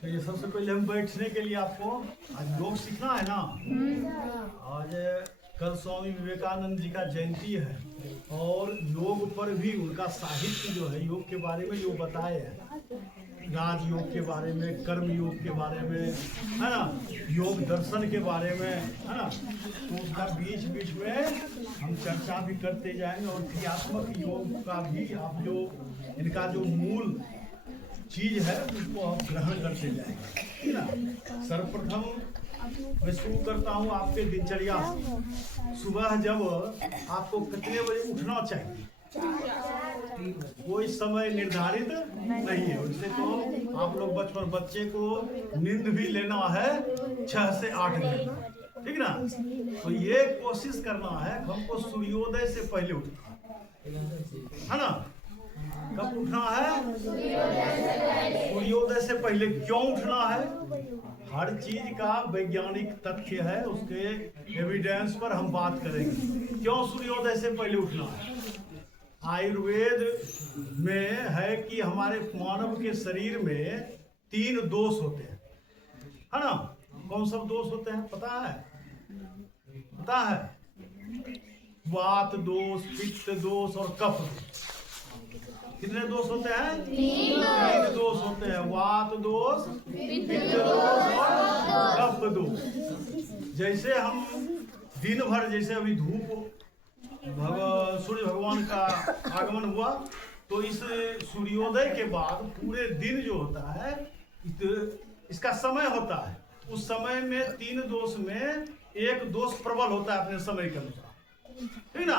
चलिए, सबसे पहले हम बैठने के लिए आपको आज योग सीखना है ना। आज कल स्वामी विवेकानंद जी का जयंती है और योग पर भी उनका साहित्य जो है योग के बारे में जो बताए हैं, राजयोग के बारे में, कर्म योग के बारे में, है ना, योग दर्शन के बारे में, है ना। तो उसका बीच बीच में हम चर्चा भी करते जाएंगे और क्रियात्मक योग का भी आप जो इनका जो मूल चीज है उसको आप ग्रहण करते जाएंगे, ठीक ना। सर्वप्रथम मैं शुरू करता हूँ आपके दिनचर्या से। सुबह जब आपको कितने बजे उठना चाहिए, कोई समय निर्धारित नहीं है। वैसे तो आप लोग बच्चे को नींद भी लेना है 6 से 8 घंटे, ठीक ना। तो ये कोशिश करना है हमको सूर्योदय से पहले उठना है ना। कब उठना है? सूर्योदय से पहले। क्यों उठना है? हर चीज का वैज्ञानिक तथ्य है, उसके एविडेंस पर हम बात करेंगे। क्यों सूर्योदय से पहले उठना है? आयुर्वेद में है कि हमारे मानव के शरीर में 3 दोष होते हैं, है ना। कौन सब दोष होते हैं पता है? पता है? वात दोष, पित्त दोष और कफ दोष। कितने दोष होते हैं? 3 दोष होते हैं। वात दोष, पित्त दोष और कफ दोष। जैसे हम दिन भर, जैसे अभी धूप सूर्य भगवान का आगमन हुआ, तो इस सूर्योदय के बाद पूरे दिन जो होता है इसका समय होता है। उस समय में 3 दोष में एक दोष प्रबल होता है अपने समय के अनुसार, ठीक ना।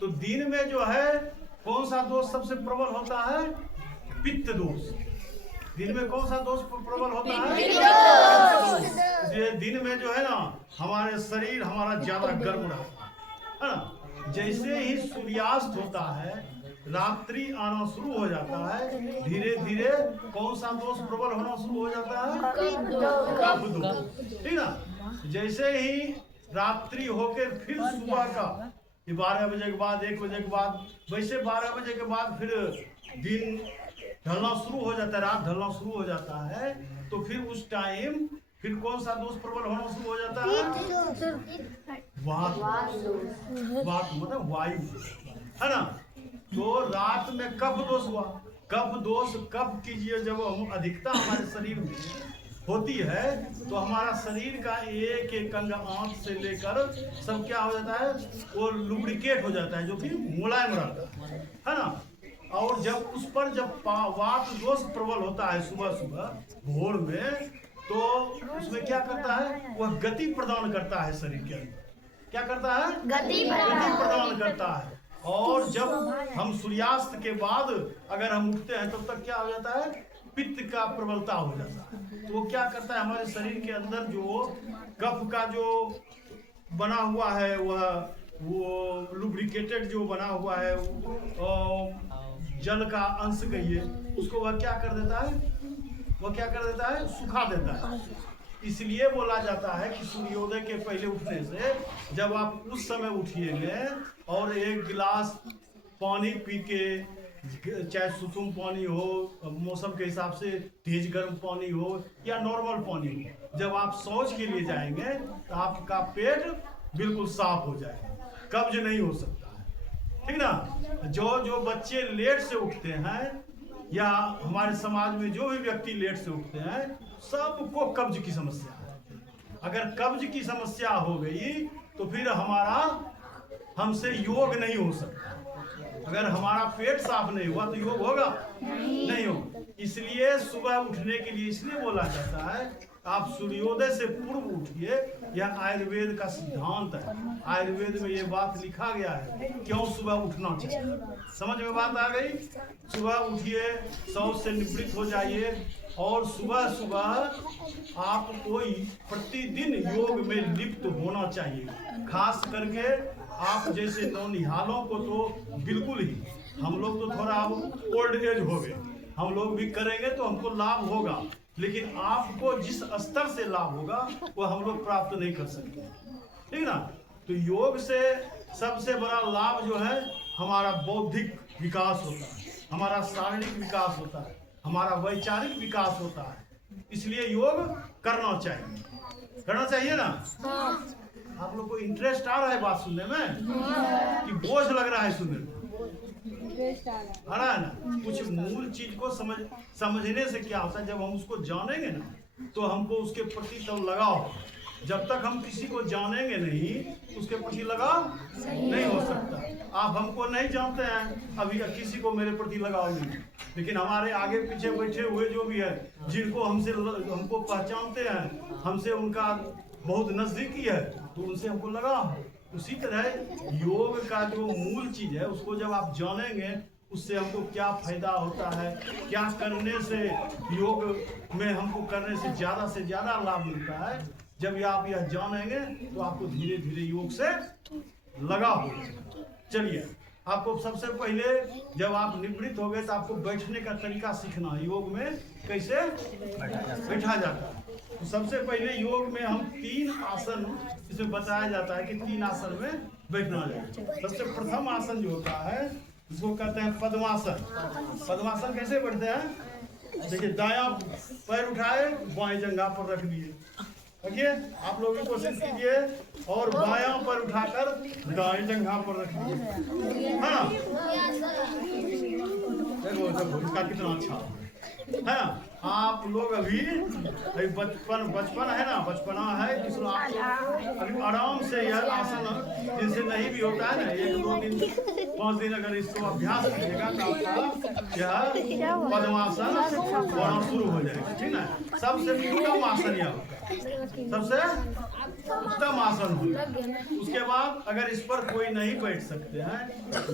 तो दिन में जो है कौन सा दोष सबसे प्रबल होता है? पित्त दोष। दिन में कौन सा दोष प्रबल होता है? इसलिए दिन में जो है ना हमारे शरीर हमारा ज्यादा गर्म रहता है ना। जैसे ही सूर्यास्त होता है, रात्रि आना शुरू हो जाता है, धीरे धीरे कौन सा दोष प्रबल होना शुरू हो जाता है? कफ दोष, ठीक ना। जैसे ही रात्रि होकर फिर सुबह का 12 बजे के बाद, 1 बजे के बाद, वैसे 12 बजे के बाद फिर दिन ढलना शुरू हो जाता है, रात ढलना शुरू हो जाता है। तो फिर उस टाइम फिर कौन सा दोष प्रबल होना शुरू हो जाता है? वात। वात मतलब वायु, है ना। तो रात में कफ दोष हुआ। कफ दोष कब कीजिए? जब हम अधिकता हमारे शरीर में होती है तो हमारा शरीर का एक एक अंग, आंत से लेकर सब क्या हो जाता है? वो लुब्रिकेट हो जाता है, जो कि मुलायम रहता है ना। और जब उस पर जब वात दोष प्रबल होता है सुबह सुबह भोर में, तो उसमें क्या करता है? वह गति प्रदान करता है शरीर के अंदर। क्या करता है? गति प्रदान करता है। और जब हम सूर्यास्त के बाद अगर हम उठते हैं तब तक क्या हो जाता है? पित्त का प्रबलता हो जाता है। तो वो क्या करता है? हमारे शरीर के अंदर जो कफ का जो बना हुआ है, वो लुब्रिकेटेड जो बना हुआ है, जल का अंश कहिए उसको, वह क्या कर देता है? वह क्या कर देता है? सुखा देता है। इसलिए बोला जाता है कि सूर्योदय के पहले उठने से, जब आप उस समय उठिएंगे और 1 गिलास पानी पी के, चाहे सुसुम पानी हो, मौसम के हिसाब से तेज गर्म पानी हो या नॉर्मल पानी हो, जब आप शौच के लिए जाएंगे तो आपका पेट बिल्कुल साफ हो जाएगा, कब्ज नहीं हो सकता है, ठीक ना। जो बच्चे लेट से उठते हैं या हमारे समाज में जो भी व्यक्ति लेट से उठते हैं, सबको कब्ज की समस्या है। अगर कब्ज की समस्या हो गई तो फिर हमसे योग नहीं हो सकता। अगर हमारा पेट साफ नहीं हुआ तो योग होगा? नहीं होगा। इसलिए सुबह उठने के लिए इसलिए बोला जाता है आप सूर्योदय से पूर्व उठिए। यह आयुर्वेद का सिद्धांत है। आयुर्वेद में ये बात लिखा गया है क्यों सुबह उठना चाहिए। समझ में बात आ गई? सुबह उठिए, शौच से निवृत्त हो जाइए और सुबह सुबह आपको प्रतिदिन योग में लिप्त होना चाहिए। खास करके आप जैसे नौनिहालों को तो बिल्कुल ही, हम लोग तो थोड़ा अब ओल्ड एज हो गए, हम लोग भी करेंगे तो हमको लाभ होगा, लेकिन आपको जिस स्तर से लाभ होगा वो हम लोग प्राप्त नहीं कर सकते, ठीक ना। तो योग से सबसे बड़ा लाभ जो है हमारा बौद्धिक विकास होता है, हमारा शारीरिक विकास होता है, हमारा वैचारिक विकास होता है। इसलिए योग करना चाहिए, करना चाहिए ना। आप लोग को इंटरेस्ट आ रहा है बात सुनने में कि बोझ लग रहा है सुनने में? आ रहा है ना। कुछ मूल चीज को समझने से क्या होता है, जब हम उसको जानेंगे ना तो हमको उसके प्रति तब लगाव। जब तक हम किसी को जानेंगे नहीं उसके प्रति लगाव नहीं हो सकता। आप हमको नहीं जानते हैं, अभी किसी को मेरे प्रति लगाव नहीं, लेकिन हमारे आगे पीछे बैठे हुए जो भी है, जिनको हमको पहचानते हैं, हमसे उनका बहुत नजदीकी है, तो उनसे हमको लगाव। उसी तरह योग का जो मूल चीज है उसको जब आप जानेंगे, उससे हमको क्या फायदा होता है, क्या करने से योग में हमको करने से ज्यादा लाभ मिलता है, जब ये आप यह जानेंगे तो आपको धीरे धीरे योग से लगाव होगा। चलिए, आपको सबसे पहले जब आप निवृत्त हो गए तो आपको बैठने का तरीका सीखना है। योग में कैसे बैठा जाता है, तो सबसे पहले योग में हम 3 आसन इसमें बताया जाता है कि 3 आसन में बैठना है। सबसे प्रथम आसन जो होता है इसको कहते हैं पद्मासन। पद्मासन कैसे बैठते हैं? देखिए, दायां पैर उठाए, बाएं जंघा पर रख दिए। देखिए, आप लोग भी कोशिश कीजिए, और बायां पर उठाकर दाएं जंघा पर रख दीजिए। हाँ, देखो इसका कितना अच्छा है ना। आप लोग अभी बचपन है ना, बचपना है, जिसमें आप अभी आराम से यह आसन जिनसे नहीं भी होता है ना, 1-2 दिन 5 दिन अगर इसको अभ्यास कीजिएगा तो आपका यह पद्मासन होना शुरू हो जाएगा। ठीक ना। सबसे उत्तम आसन यह होता है, सबसे उत्तम आसन होता है। उसके बाद अगर इस पर कोई नहीं बैठ सकते हैं,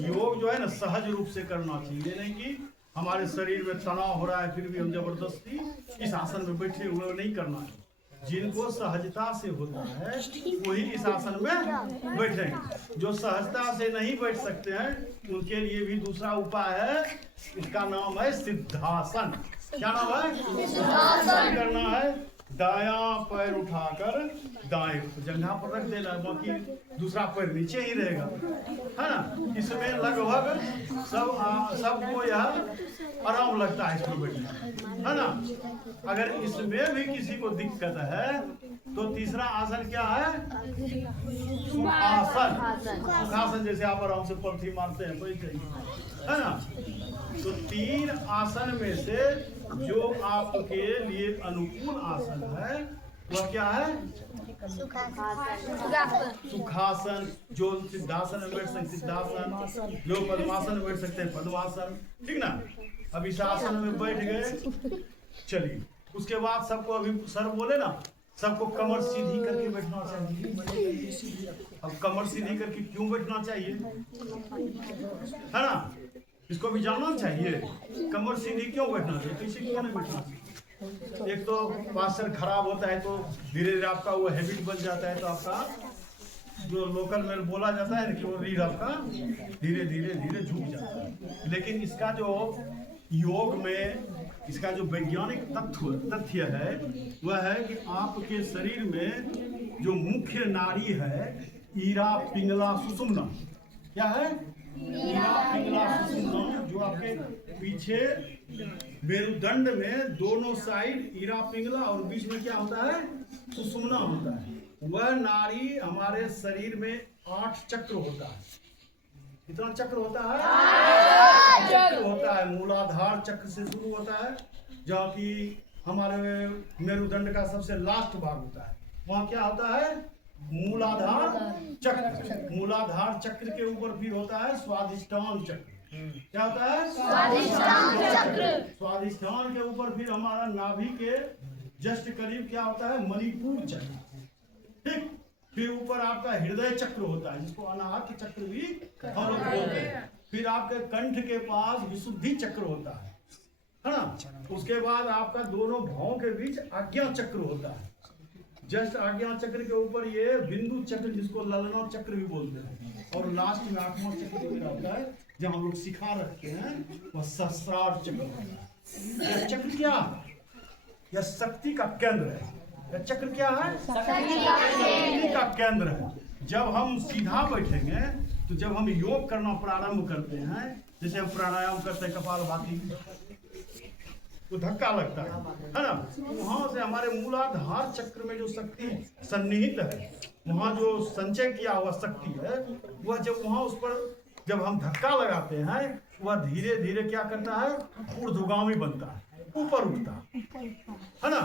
योग जो है ना सहज रूप से करना चाहिए, नहीं कि हमारे शरीर में तनाव हो रहा है फिर भी हम जबरदस्ती इस आसन में बैठे हुए नहीं करना है। जिनको सहजता से होता है वही इस आसन में बैठेंगे। जो सहजता से नहीं बैठ सकते हैं उनके लिए भी दूसरा उपाय है, इसका नाम है सिद्धासन। क्या नाम है? सिद्धासन। करना है, दायां पैर उठाकर दाएं जंघा पर रख देना, बाकी दूसरा पैर नीचे ही रहेगा, है ना। इसमें लगभग सबको यह आराम लगता है इसमें बैठना, है ना। अगर इसमें भी किसी को दिक्कत है तो तीसरा आसन क्या है? सुखासन। सुखासन जैसे आप आराम से पलथी मारते हैं वैसे ही, है ना। तो 3 आसन में से जो आपके लिए अनुकूल आसन है वह क्या है? सुखासन। जो सिद्धासन में बैठ सकते सिद्धासन, जो पद्मासन में बैठ सकते हैं पद्मासन। ठीक ना। अब इस आसन में बैठ गए, चलिए उसके बाद सबको अभी सर बोले ना, सबको कमर सीधी करके बैठना चाहिए। अब कमर सीधी करके क्यों बैठना चाहिए, है ना, इसको भी जानना चाहिए। कमर सीधी क्यों बैठना चाहिए, किसी क्यों नहीं बैठना चाहिए? एक तो पास्चर खराब होता है तो धीरे धीरे आपका वो हैबिट बन जाता है, तो आपका जो लोकल में बोला जाता है कि वो रीढ़ आपका धीरे धीरे झुक जाता है। लेकिन इसका जो योग में इसका जो वैज्ञानिक तथ्य है वह है कि आपके शरीर में जो मुख्य नाड़ी है ईरा पिंगला सुषुम्ना, क्या है? ईरा पिंगला सुषुम्ना, जो आपके पीछे मेरुदंड में दोनों साइड ईरा पिंगला और बीच में क्या होता है? सुषुम्ना होता है। वह नाड़ी हमारे शरीर में 8 चक्र होता है। कितना चक्र होता है? चक्र होता है। मूलाधार चक्र से शुरू होता है, जहाँ की हमारे मेरुदंड का सबसे लास्ट भाग होता है, वहाँ क्या होता है? मूलाधार चक्र। मूलाधार चक्र के ऊपर फिर होता है स्वादिष्ठान चक्र। क्या होता है? स्वादिष्ठान चक्र। स्वादिष्ठान के ऊपर फिर हमारा नाभि के जस्ट करीब क्या होता है? मणिपुर चक्र। ठीक। फिर ऊपर आपका हृदय चक्र होता है, जिसको अनाहत चक्र भी हम लोग बोलते हैं। फिर आपके कंठ के पास विशुद्धि चक्र होता है ना। उसके बाद आपका दोनों भावों के बीच आज्ञा चक्र होता है। जस्ट आज्ञा चक्र के ऊपर ये बिंदु चक्र, जिसको ललना चक्र भी बोलते हैं, और लास्ट में 8वां चक्र जो होता है जब हम लोग सिखा रखते हैं वह सहस्रार चक्र होता है। यह चक्र क्या? यह शक्ति का केंद्र है। यह चक्र क्या है? शक्ति का केंद्र है। जब हम सीधा बैठेंगे तो जब हम योग करना प्रारंभ करते हैं, जैसे हम प्राणायाम करते हैं कपालभाति, तो धक्का लगता है ना, वहां से हमारे मूलाधार चक्र में जो शक्ति सन्निहित है, वहां जो संचय किया हुआ शक्ति है, वह जब वहां उस पर जब हम धक्का लगाते हैं, वह धीरे धीरे क्या करता है, ऊर्ध्वगामी बनता है, ऊपर उठता है ना।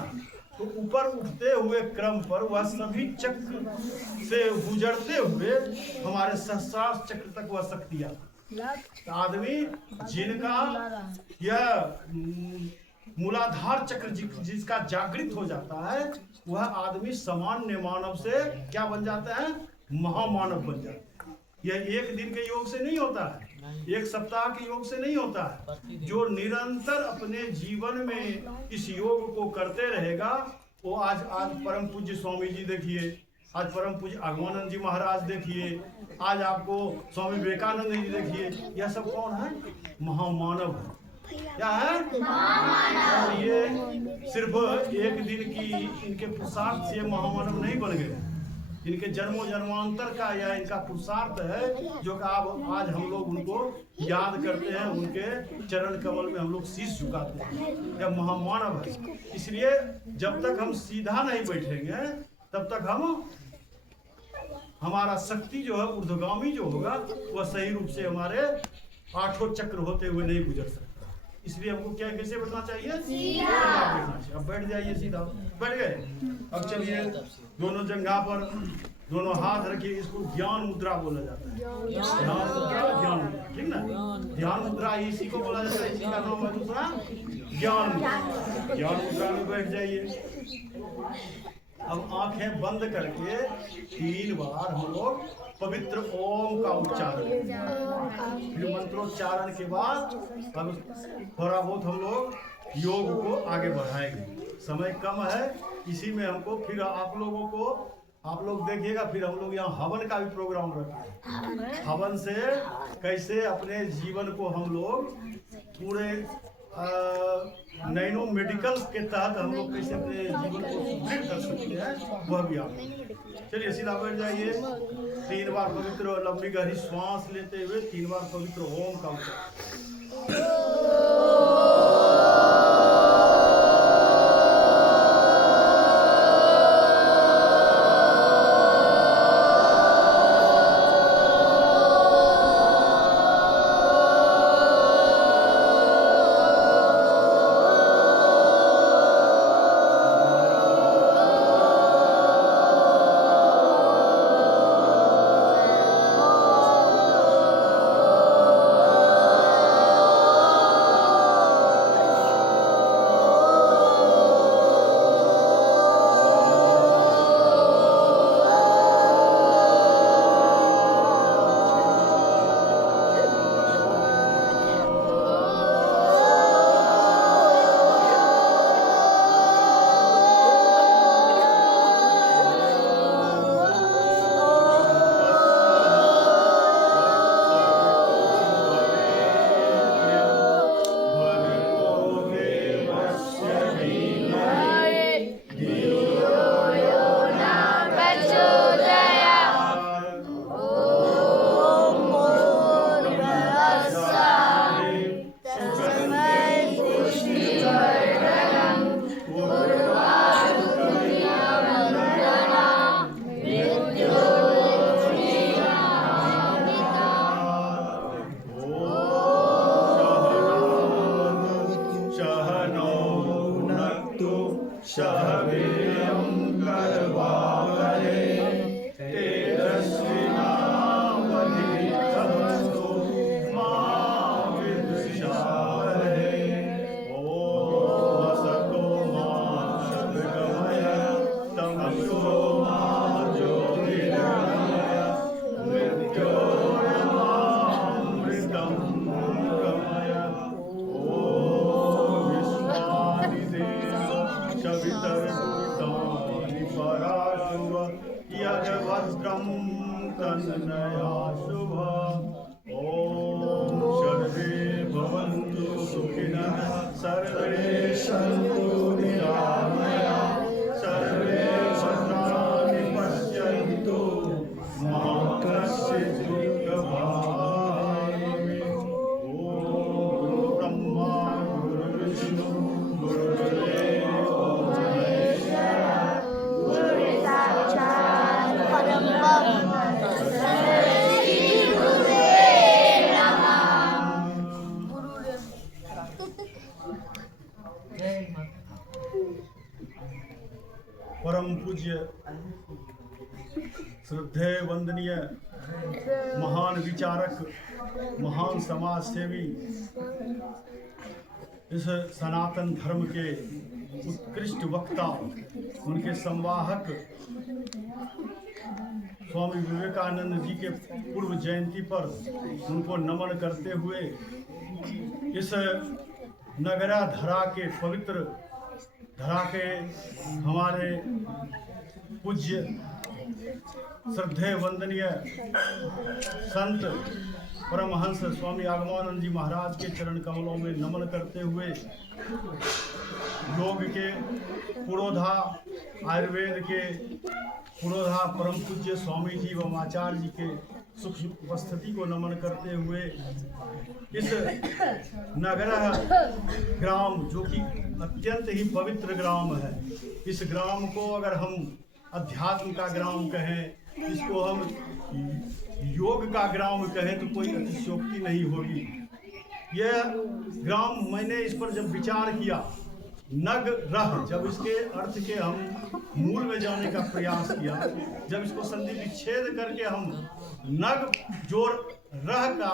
तो ऊपर उठते हुए क्रम पर वह सभी चक्र से गुजरते हुए हमारे सहस्रार चक्र तक वह शक्ति आती है। तो आदमी जिनका यह मूलाधार चक्र जिसका जागृत हो जाता है, वह आदमी सामान्य मानव से क्या बन जाता है, महामानव बन जाता है। यह एक दिन के योग से नहीं होता है, एक सप्ताह के योग से नहीं होता है। जो निरंतर अपने जीवन में इस योग को करते रहेगा, वो आज परम पूज्य स्वामी जी देखिए, आज परम पूज्य अगवानंद जी महाराज देखिए, आज आपको स्वामी विवेकानंद जी देखिए, यह सब कौन है, महामानव है। क्या है, और ये सिर्फ एक दिन की इनके पुरुषार्थ से महामानव नहीं बन गए, इनके जन्मों जन्मांतर का या इनका पुरुषार्थ है, जो कि आज हम लोग उनको याद करते हैं, उनके चरण कमल में हम लोग शीश झुकाते हैं। यह महामानव है। इसलिए जब तक हम सीधा नहीं बैठेंगे, तब तक हमारा शक्ति जो है ऊर्ध्वगामी जो होगा, वह सही रूप से हमारे 8 चक्र होते हुए नहीं गुजर सकता। इसलिए हमको क्या कैसे बैठना चाहिए, सीधा बैठना चाहिए। अब बैठ जाइए, सीधा बैठ गए। अब चलिए दोनों जंघा पर दोनों हाथ रखिए, इसको ज्ञान मुद्रा बोला जाता है। ध्यान मुद्रा, ज्ञान मुद्रा, ठीक ना, ध्यान मुद्रा इसी को बोला जाता है। इसी का नाम है दूसरा ज्ञान मुद्रा। ज्ञान मुद्रा में बैठ जाइए। अब आंखें बंद करके 3 बार हम लोग पवित्र ओम का उच्चारण, फिर मंत्रोच्चारण के बाद अब थोड़ा बहुत हम लोग योग को आगे बढ़ाएंगे। समय कम है, इसी में हमको फिर आप लोग देखिएगा, फिर हम लोग यहाँ हवन का भी प्रोग्राम रखते हैं। हवन से कैसे अपने जीवन को हम लोग पूरे नैनो मेडिकल के तहत हम लोग कैसे अपने जीवन को सुदृढ़ कर सकते हैं, वह भी आप। चलिए सीधा बैठ जाइए। 3 बार पवित्र लंबी गहरी श्वास लेते हुए 3 बार पवित्र ओम का उच्चारण। यद्भद्रं तन्नया शुभम्। ॐ सर्वे भवन्तु सुखिनः, सर्वे सन्तु निरामयाः, सर्वे भद्राणि पश्यन्तु मा कश्चित् दुःखभाग् परम पूज्य श्रद्धेय वंदनीय महान विचारक, महान समाज सेवी, इस सनातन धर्म के उत्कृष्ट वक्ता, उनके संवाहक स्वामी विवेकानंद जी के पूर्व जयंती पर उनको नमन करते हुए इस नगरा धरा के पवित्र धरा के हमारे पूज्य श्रद्धेय वंदनीय संत परमहंस स्वामी आगमानंद जी महाराज के चरण कमलों में नमन करते हुए योग के पुरोधा, आयुर्वेद के पुरोधा परम पूज्य स्वामी जी व आचार्य जी के सूक्ष्म उपस्थिति को नमन करते हुए इस नगरा ग्राम, जो कि अत्यंत ही पवित्र ग्राम है, इस ग्राम को अगर हम अध्यात्म का ग्राम कहें, इसको हम योग का ग्राम कहें तो कोई अतिशयोक्ति नहीं होगी। यह ग्राम, मैंने इस पर जब विचार किया, नग रह, जब इसके अर्थ के हम मूल में जाने का प्रयास किया, जब इसको संधि विच्छेद करके हम नग जोड़ रह का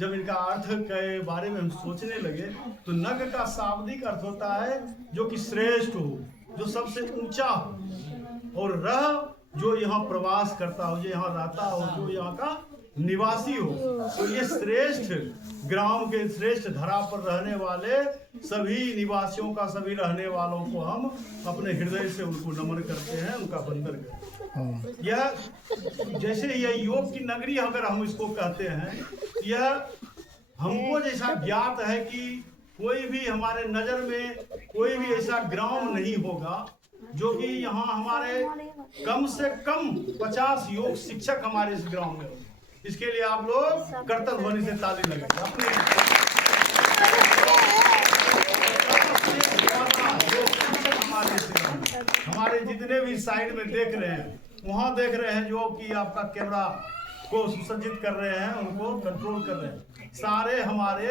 जब इनका अर्थ के बारे में हम सोचने लगे, तो नग का शाब्दिक अर्थ होता है जो कि श्रेष्ठ हो, जो सबसे ऊंचा हो, और रह जो यहाँ प्रवास करता हो, जो यहाँ रहता हो, जो यहाँ का निवासी हो। तो ये श्रेष्ठ ग्राम के श्रेष्ठ धरा पर रहने वाले सभी निवासियों का, सभी रहने वालों को हम अपने हृदय से उनको नमन करते हैं, उनका वंदन करते हैं। यह जैसे यह योग की नगरी अगर हम इसको कहते हैं, यह हमको जैसा ज्ञात है कि कोई भी हमारे नजर में कोई भी ऐसा ग्राम नहीं होगा जो कि यहाँ हमारे कम से कम 50 योग शिक्षक हमारे इस ग्राम में। इसके लिए आप लोग करतल ध्वनि से ताली लगाएं अपने। हमारे जितने भी साइड में देख रहे हैं, वहां देख रहे हैं जो कि आपका कैमरा को सुसज्जित कर रहे हैं, उनको कंट्रोल कर रहे हैं, सारे हमारे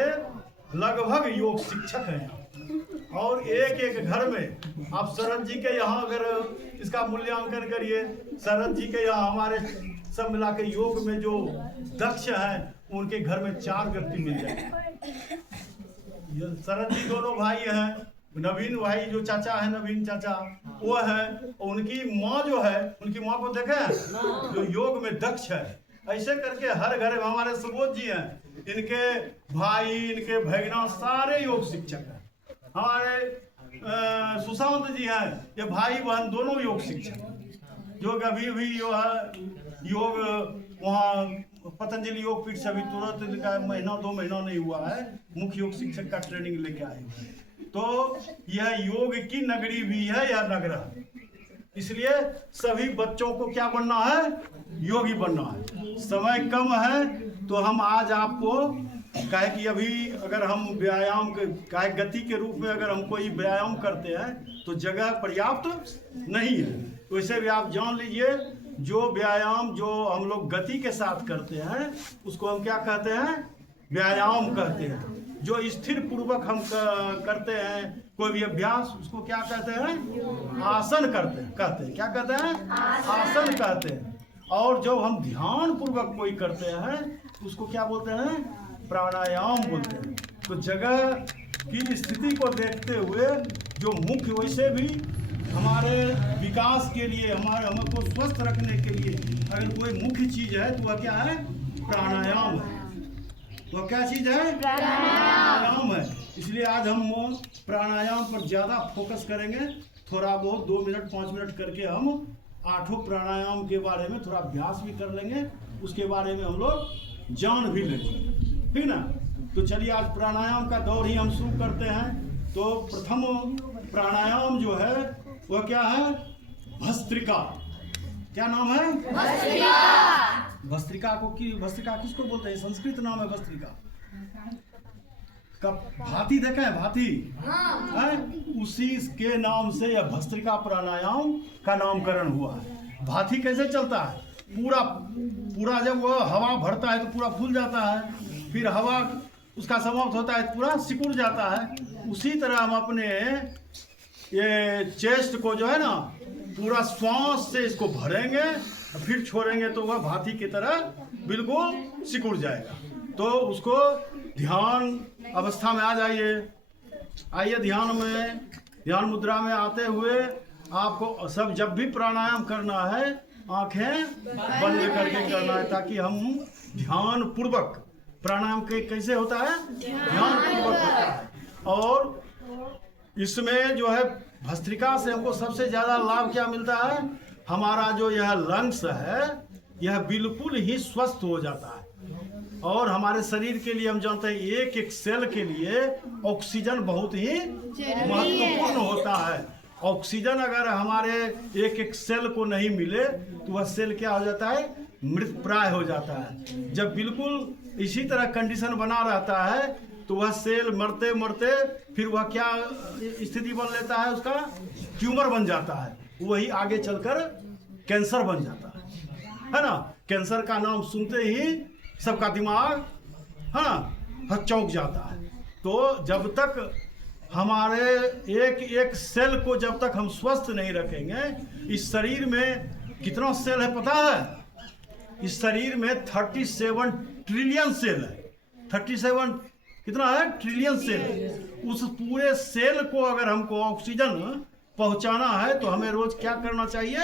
लगभग योग शिक्षक हैं। और एक एक घर में आप शरद जी के यहाँ अगर इसका मूल्यांकन करिए, शरद जी के यहाँ हमारे सब मिला के योग में जो दक्ष हैं, उनके घर में 4 व्यक्ति मिल जाए। शरद जी दोनों भाई हैं, नवीन भाई जो चाचा है, नवीन चाचा वो है, और उनकी माँ जो है, उनकी माँ को देखे हैं जो योग में दक्ष है। ऐसे करके हर घर में हमारे सुबोध जी हैं, इनके भाई, इनके भैगना सारे योग शिक्षक हैं। हमारे सुशांत जी हैं, ये भाई बहन दोनों योग शिक्षक, जो अभी भी जो है योग वहाँ पतंजलि योग पीठ से अभी तुरंत इनका महीना 2 महीना नहीं हुआ है, मुख्य योग शिक्षक का ट्रेनिंग लेके आए हुए। तो यह योग की नगरी भी है, यह नगरा। इसलिए सभी बच्चों को क्या बनना है? योगी बनना है। समय कम है तो हम आज आपको कहे कि अभी अगर हम व्यायाम कहे गति के रूप में अगर हम कोई व्यायाम करते हैं तो जगह पर्याप्त नहीं है। वैसे भी आप जान लीजिए, जो व्यायाम जो हम लोग गति के साथ करते हैं उसको हम क्या कहते हैं? व्यायाम कहते हैं। जो स्थिर पूर्वक हम करते हैं कोई भी अभ्यास, उसको क्या कहते हैं? आसन कहते हैं। क्या कहते हैं? आसन कहते हैं। और जो हम ध्यान पूर्वक कोई करते हैं उसको क्या बोलते हैं? प्राणायाम बोलते हैं। तो जगह की स्थिति को देखते हुए जो मुख्य, वैसे भी हमारे विकास के लिए, हमको स्वस्थ रखने के लिए अगर कोई मुख्य चीज है तो वह क्या है? प्राणायाम है। वह क्या चीज है? प्राणायाम है। इसलिए आज हम प्राणायाम पर ज्यादा फोकस करेंगे। थोड़ा बहुत 2 मिनट 5 मिनट करके हम 8 प्राणायाम के बारे में थोड़ा अभ्यास भी कर लेंगे, उसके बारे में हम लोग जान भी लेंगे, ठीक ना? तो चलिए आज प्राणायाम का दौर ही हम शुरू करते हैं। तो प्रथम प्राणायाम जो है वह क्या है? भस्त्रिका। क्या नाम है? भस्त्रिका को भस्त्रिका किसको बोलते हैं? संस्कृत नाम है भस्त्रिका। कब भाती देखा है? भाती है, उसी के नाम से यह भस्त्रिका प्राणायाम का नामकरण हुआ है। भाती कैसे चलता है? पूरा जब वह हवा भरता है तो पूरा फूल जाता है, फिर हवा उसका समाप्त होता है तो पूरा सिकुड़ जाता है। उसी तरह हम अपने ये चेस्ट को जो है ना पूरा श्वास से इसको भरेंगे, फिर छोड़ेंगे तो वह भाती की तरह बिल्कुल सिकुड़ जाएगा। तो उसको ध्यान अवस्था में आ जाइए। आइए ध्यान में, ध्यान मुद्रा में आते हुए आपको सब जब भी प्राणायाम करना है आंखें बंद करके करना है, ताकि हम ध्यान पूर्वक प्राणायाम के कैसे होता है, ध्यान पूर्वक होता है। और इसमें जो है भस्त्रिका से हमको सबसे ज्यादा लाभ क्या मिलता है, हमारा जो यह लंग्स है यह बिल्कुल ही स्वस्थ हो जाता है। और हमारे शरीर के लिए हम जानते हैं एक एक सेल के लिए ऑक्सीजन बहुत ही महत्वपूर्ण होता है। ऑक्सीजन अगर हमारे एक एक सेल को नहीं मिले तो वह सेल क्या हो जाता है, मृत प्राय हो जाता है। जब बिल्कुल इसी तरह कंडीशन बना रहता है तो वह सेल मरते मरते फिर वह क्या स्थिति बन लेता है, उसका ट्यूमर बन जाता है, वही आगे चलकर कैंसर बन जाता है ना। कैंसर का नाम सुनते ही सबका दिमाग चौंक जाता है। तो जब तक हमारे एक एक सेल को जब तक हम स्वस्थ नहीं रखेंगे, इस शरीर में कितना सेल है पता है, इस शरीर में 37 ट्रिलियन सेल है। 37 कितना है, ट्रिलियन सेल। उस पूरे सेल को अगर हमको ऑक्सीजन पहुंचाना है तो हमें रोज क्या करना चाहिए,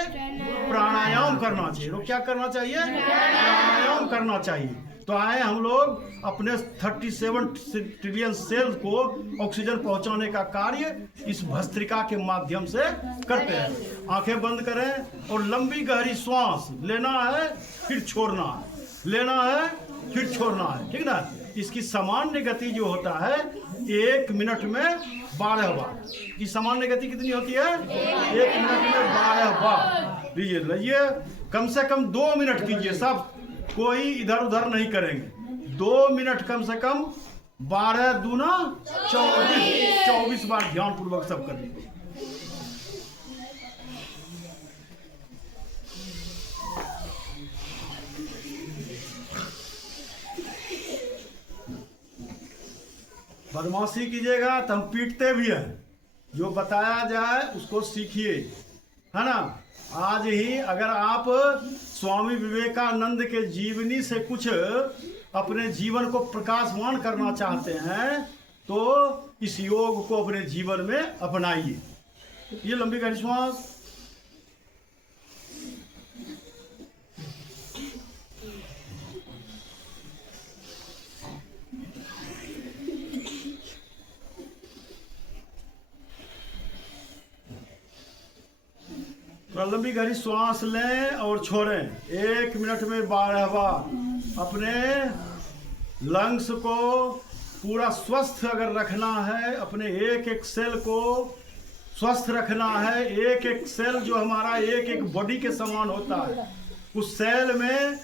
प्राणायाम करना चाहिए। रोज क्या करना चाहिए, प्राणायाम करना चाहिए। तो आए हम लोग अपने 37 ट्रिलियन सेल को ऑक्सीजन पहुंचाने का कार्य इस भस्त्रिका के माध्यम से करते हैं। आंखें बंद करें और लंबी गहरी श्वास लेना है, फिर छोड़ना है, लेना है, फिर छोड़ना है, ठीक ना। इसकी सामान्य गति जो होता है 1 मिनट में 12 बार। की सामान्य गति कितनी होती है, 1 मिनट में 12 बार। लीजिए कम से कम 2 मिनट कीजिए, सब कोई इधर उधर नहीं करेंगे। 2 मिनट कम से कम, 12 दूना 24 बार ध्यान पूर्वक सब कर लीजिए। बदमाशी कीजिएगा तो हम पीटते भी हैं। जो बताया जाए उसको सीखिए, है ना। आज ही अगर आप स्वामी विवेकानंद के जीवनी से कुछ अपने जीवन को प्रकाशमान करना चाहते हैं तो इस योग को अपने जीवन में अपनाइए। ये लंबी गहरी श्वास, लंबी गहरी श्वास लें और छोड़ें 1 मिनट में 12 बार। अपने लंग्स को पूरा स्वस्थ अगर रखना है, अपने एक एक सेल को स्वस्थ रखना है। एक एक सेल जो हमारा एक एक बॉडी के समान होता है, उस सेल में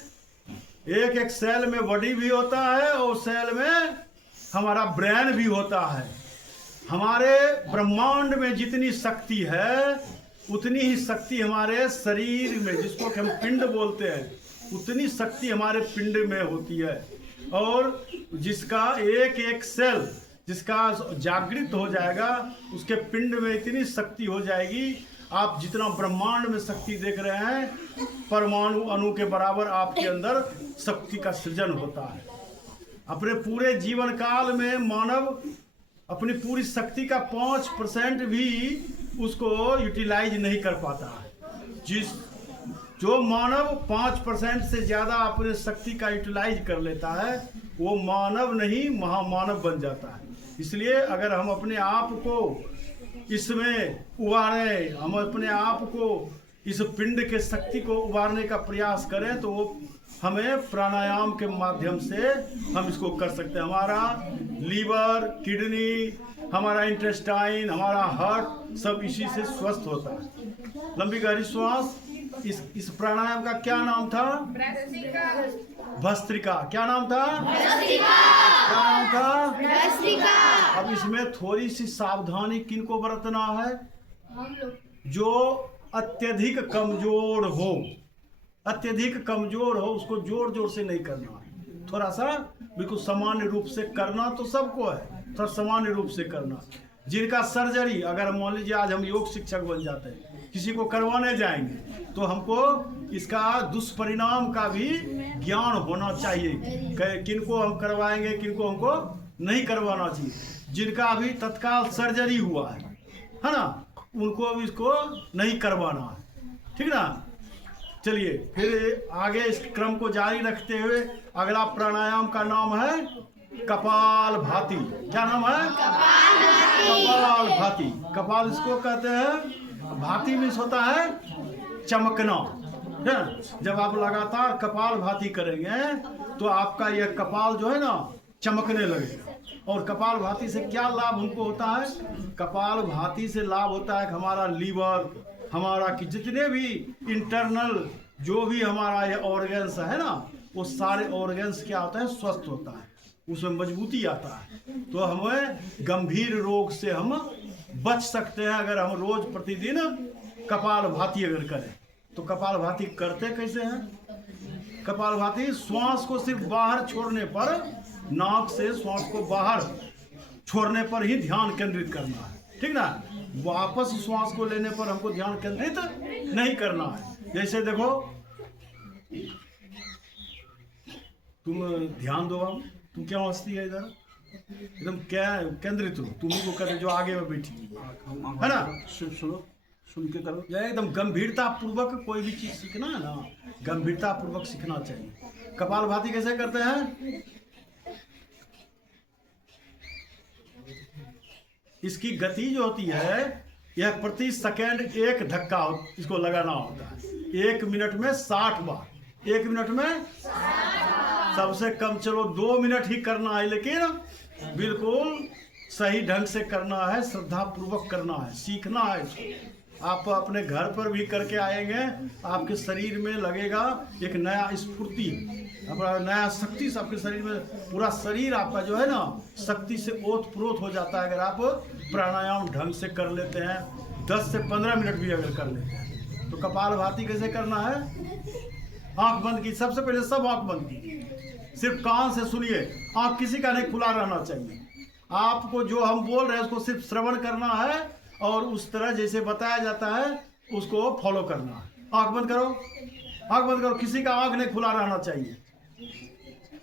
एक एक सेल में बॉडी भी होता है और सेल में हमारा ब्रेन भी होता है। हमारे ब्रह्मांड में जितनी शक्ति है उतनी ही शक्ति हमारे शरीर में, जिसको हम पिंड बोलते हैं, उतनी शक्ति हमारे पिंड में होती है। और जिसका एक एक सेल जिसका जागृत हो जाएगा उसके पिंड में इतनी शक्ति हो जाएगी। आप जितना ब्रह्मांड में शक्ति देख रहे हैं, परमाणु अणु के बराबर आपके अंदर शक्ति का सृजन होता है। अपने पूरे जीवन काल में मानव अपनी पूरी शक्ति का 5% भी उसको यूटिलाइज नहीं कर पाता है। जो मानव 5% से ज्यादा अपने शक्ति का यूटिलाइज कर लेता है वो मानव नहीं महामानव बन जाता है। इसलिए अगर हम अपने आप को इसमें उबारें, हम अपने आप को इस पिंड के शक्ति को उबारने का प्रयास करें तो वो हमें प्राणायाम के माध्यम से हम इसको कर सकते हैं। हमारा लीवर, किडनी, हमारा इंटेस्टाइन, हमारा हार्ट सब इसी से स्वस्थ होता है। लंबी गहरी श्वास। इस प्राणायाम का क्या नाम था, भस्त्रिका। क्या नाम था, क्या नाम था। अब इसमें थोड़ी सी सावधानी किनको बरतना है, जो अत्यधिक कमजोर हो, अत्यधिक कमजोर हो उसको जोर जोर से नहीं करना है, थोड़ा सा बिल्कुल सामान्य रूप से करना तो सबको है, थोड़ा सामान्य रूप से करना। जिनका सर्जरी, अगर मान लीजिए आज हम योग शिक्षक बन जाते हैं, किसी को करवाने जाएंगे तो हमको इसका दुष्परिणाम का भी ज्ञान होना चाहिए, किनको हम करवाएंगे, किनको हमको नहीं करवाना चाहिए। जिनका अभी तत्काल सर्जरी हुआ है ना, उनको अभी इसको नहीं करवाना है, ठीक ना। चलिए फिर आगे इस क्रम को जारी रखते हुए अगला प्राणायाम का नाम है कपाल भाती। क्या नाम है? कपाल भाती। कपाल इसको कहते हैं, भाती मीन्स होता है चमकना, है ना। जब आप लगातार कपाल भाती करेंगे तो आपका यह कपाल जो है ना चमकने लगेगा। और कपाल भाती से क्या लाभ हमको होता है? कपाल भाती से लाभ होता है कि हमारा लीवर, हमारा कि जितने भी इंटरनल जो भी हमारा ये ऑर्गन्स है ना, वो सारे ऑर्गन्स क्या होता है? स्वस्थ होता है, उसमें मजबूती आता है। तो हमें गंभीर रोग से हम बच सकते हैं अगर हम रोज प्रतिदिन कपाल भाती अगर करें। तो कपाल भाती करते कैसे हैं? कपाल भाती श्वास को सिर्फ बाहर छोड़ने पर, नाक से श्वास को बाहर छोड़ने पर ही ध्यान केंद्रित करना है, ठीक ना। वापस श्वास को लेने पर हमको ध्यान केंद्रित नहीं करना है। जैसे देखो, तुम ध्यान दो, तुम क्या हंसती है इधर? एकदम क्या केंद्रित हो, तुम ही को कहते जो आगे में बैठी है ना। सुनो, सुन के करो। यह एकदम गंभीरता पूर्वक कोई भी चीज सीखना है ना, गंभीरता पूर्वक सीखना चाहिए। कपाल भाती कैसे करते हैं? इसकी गति जो होती है, यह प्रति सेकेंड एक धक्का इसको लगाना होता है। 1 मिनट में 60 बार। 1 मिनट में सबसे कम चलो 2 मिनट ही करना है, लेकिन बिल्कुल सही ढंग से करना है, श्रद्धा पूर्वक करना है, सीखना है इसको। आप अपने घर पर भी करके आएंगे, आपके शरीर में लगेगा एक नया स्फूर्ति, अपना नया शक्ति से आपके शरीर में, पूरा शरीर आपका जो है ना शक्ति से ओतप्रोत हो जाता है। अगर आप प्राणायाम ढंग से कर लेते हैं, 10 से 15 मिनट भी अगर कर लेते हैं। तो कपाल भाती कैसे करना है? आंख बंद की, सबसे पहले सब आंख बंद की, सिर्फ कान से सुनिए, आंख किसी का नहीं खुला रहना चाहिए। आपको जो हम बोल रहे हैं उसको सिर्फ श्रवण करना है और उस तरह जैसे बताया जाता है उसको फॉलो करना है। आंख बंद करो, आंख बंद करो, किसी का आंख नहीं खुला रहना चाहिए।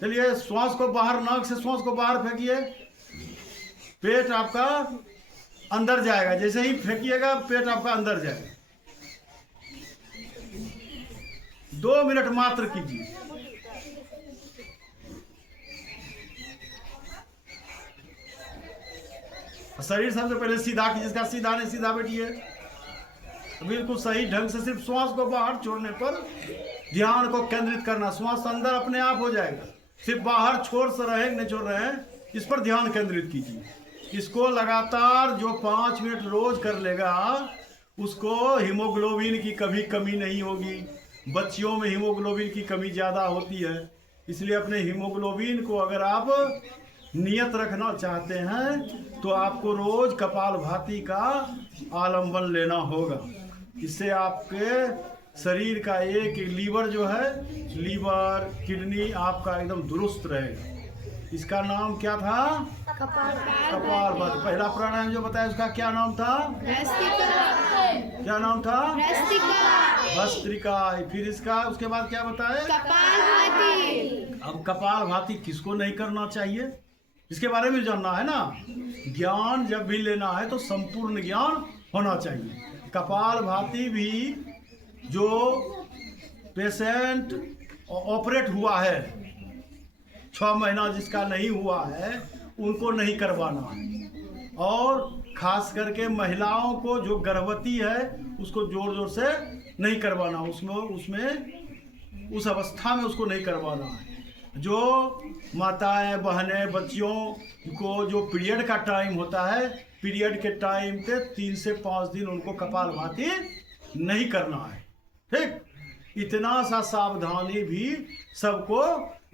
चलिए, श्वास को बाहर, नाक से श्वास को बाहर फेंकिए, पेट आपका अंदर जाएगा। जैसे ही फेंकिएगा पेट आपका अंदर जाएगा। 2 मिनट मात्र कीजिए। शरीर सबसे पहले सीधा कीजिए, जिसका सीधा नहीं सीधा बैठिए, बिल्कुल सही ढंग से सिर्फ श्वास को बाहर छोड़ने पर ध्यान को केंद्रित करना। श्वास अंदर अपने आप हो जाएगा, सिर्फ बाहर छोड़ से रहे नहीं छोड़ रहे हैं, इस पर ध्यान केंद्रित कीजिए। इसको लगातार जो 5 मिनट रोज कर लेगा उसको हीमोग्लोबिन की कभी कमी नहीं होगी। बच्चियों में हीमोग्लोबिन की कमी ज़्यादा होती है, इसलिए अपने हीमोग्लोबिन को अगर आप नियत रखना चाहते हैं तो आपको रोज कपाल भाती का आलंबन लेना होगा। इससे आपके शरीर का एक लीवर जो है, लीवर किडनी आपका एकदम दुरुस्त रहेगा। इसका नाम क्या था? कपाल भाती। पहला प्राणायाम जो बताया उसका क्या नाम था? क्या नाम था? भस्त्रिका। फिर इसका उसके बाद क्या बताया? कपाल भाती। अब कपाल भाती किसको नहीं करना चाहिए, इसके बारे में जानना है ना। ज्ञान जब भी लेना है तो संपूर्ण ज्ञान होना चाहिए। कपाल भाती भी जो पेशेंट ऑपरेट हुआ है, 6 महीना जिसका नहीं हुआ है उनको नहीं करवाना है। और खास करके महिलाओं को जो गर्भवती है उसको जोर जोर से नहीं करवाना, उसमें उस अवस्था में उसको नहीं करवाना है। जो माताएं, बहनें, बच्चियों को जो पीरियड का टाइम होता है, पीरियड के टाइम पे 3 से 5 दिन उनको कपाल भाती नहीं करना है, ठीक। इतना सा सावधानी भी सबको,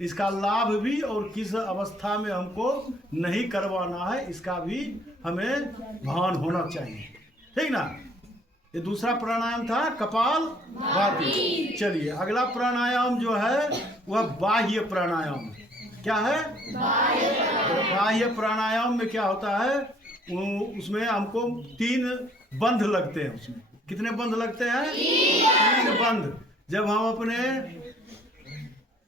इसका लाभ भी और किस अवस्था में हमको नहीं करवाना है इसका भी हमें भान होना चाहिए, ठीक ना। ये दूसरा प्राणायाम था कपाल भाती। चलिए अगला प्राणायाम जो है वह बाह्य प्राणायाम। क्या है? बाह्य प्राणायाम में क्या होता है, उसमें हमको 3 बंध लगते हैं। उसमें कितने बंद लगते हैं? 3 बंद। जब हम अपने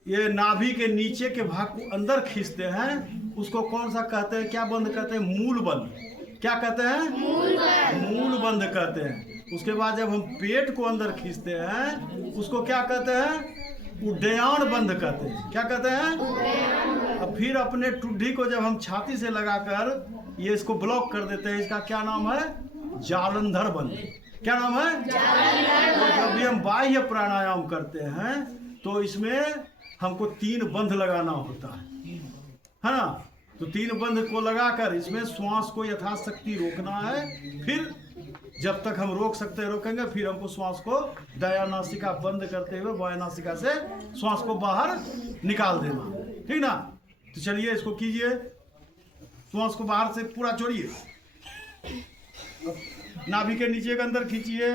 ये नाभि के नीचे के भाग को अंदर खींचते हैं, उसको कौन सा कहते हैं? क्या बंद कहते हैं? मूल बंद। क्या कहते हैं? मूल बंद कहते हैं। उसके बाद जब हम पेट को अंदर खींचते हैं, उसको क्या कहते हैं? उड्डयन बंद कहते हैं। क्या कहते हैं? अब फिर अपने टुड्डी को जब हम छाती से लगाकर ये इसको ब्लॉक कर देते हैं, इसका क्या नाम है? जालंधर बंद। क्या नाम है? तो जब भी हम बाह्य प्राणायाम करते हैं तो इसमें हमको 3 बंद लगाना होता है ना? तो 3 बंद को लगाकर इसमें श्वास को यथाशक्ति रोकना है। फिर जब तक हम रोक सकते हैं रोकेंगे, फिर हमको श्वास को दायां नासिका बंद करते हुए बायां नासिका से श्वास को बाहर निकाल देना, ठीक ना? तो चलिए इसको कीजिए, श्वास को बाहर से पूरा छोड़िए, नाभि के नीचे के अंदर खींचिए,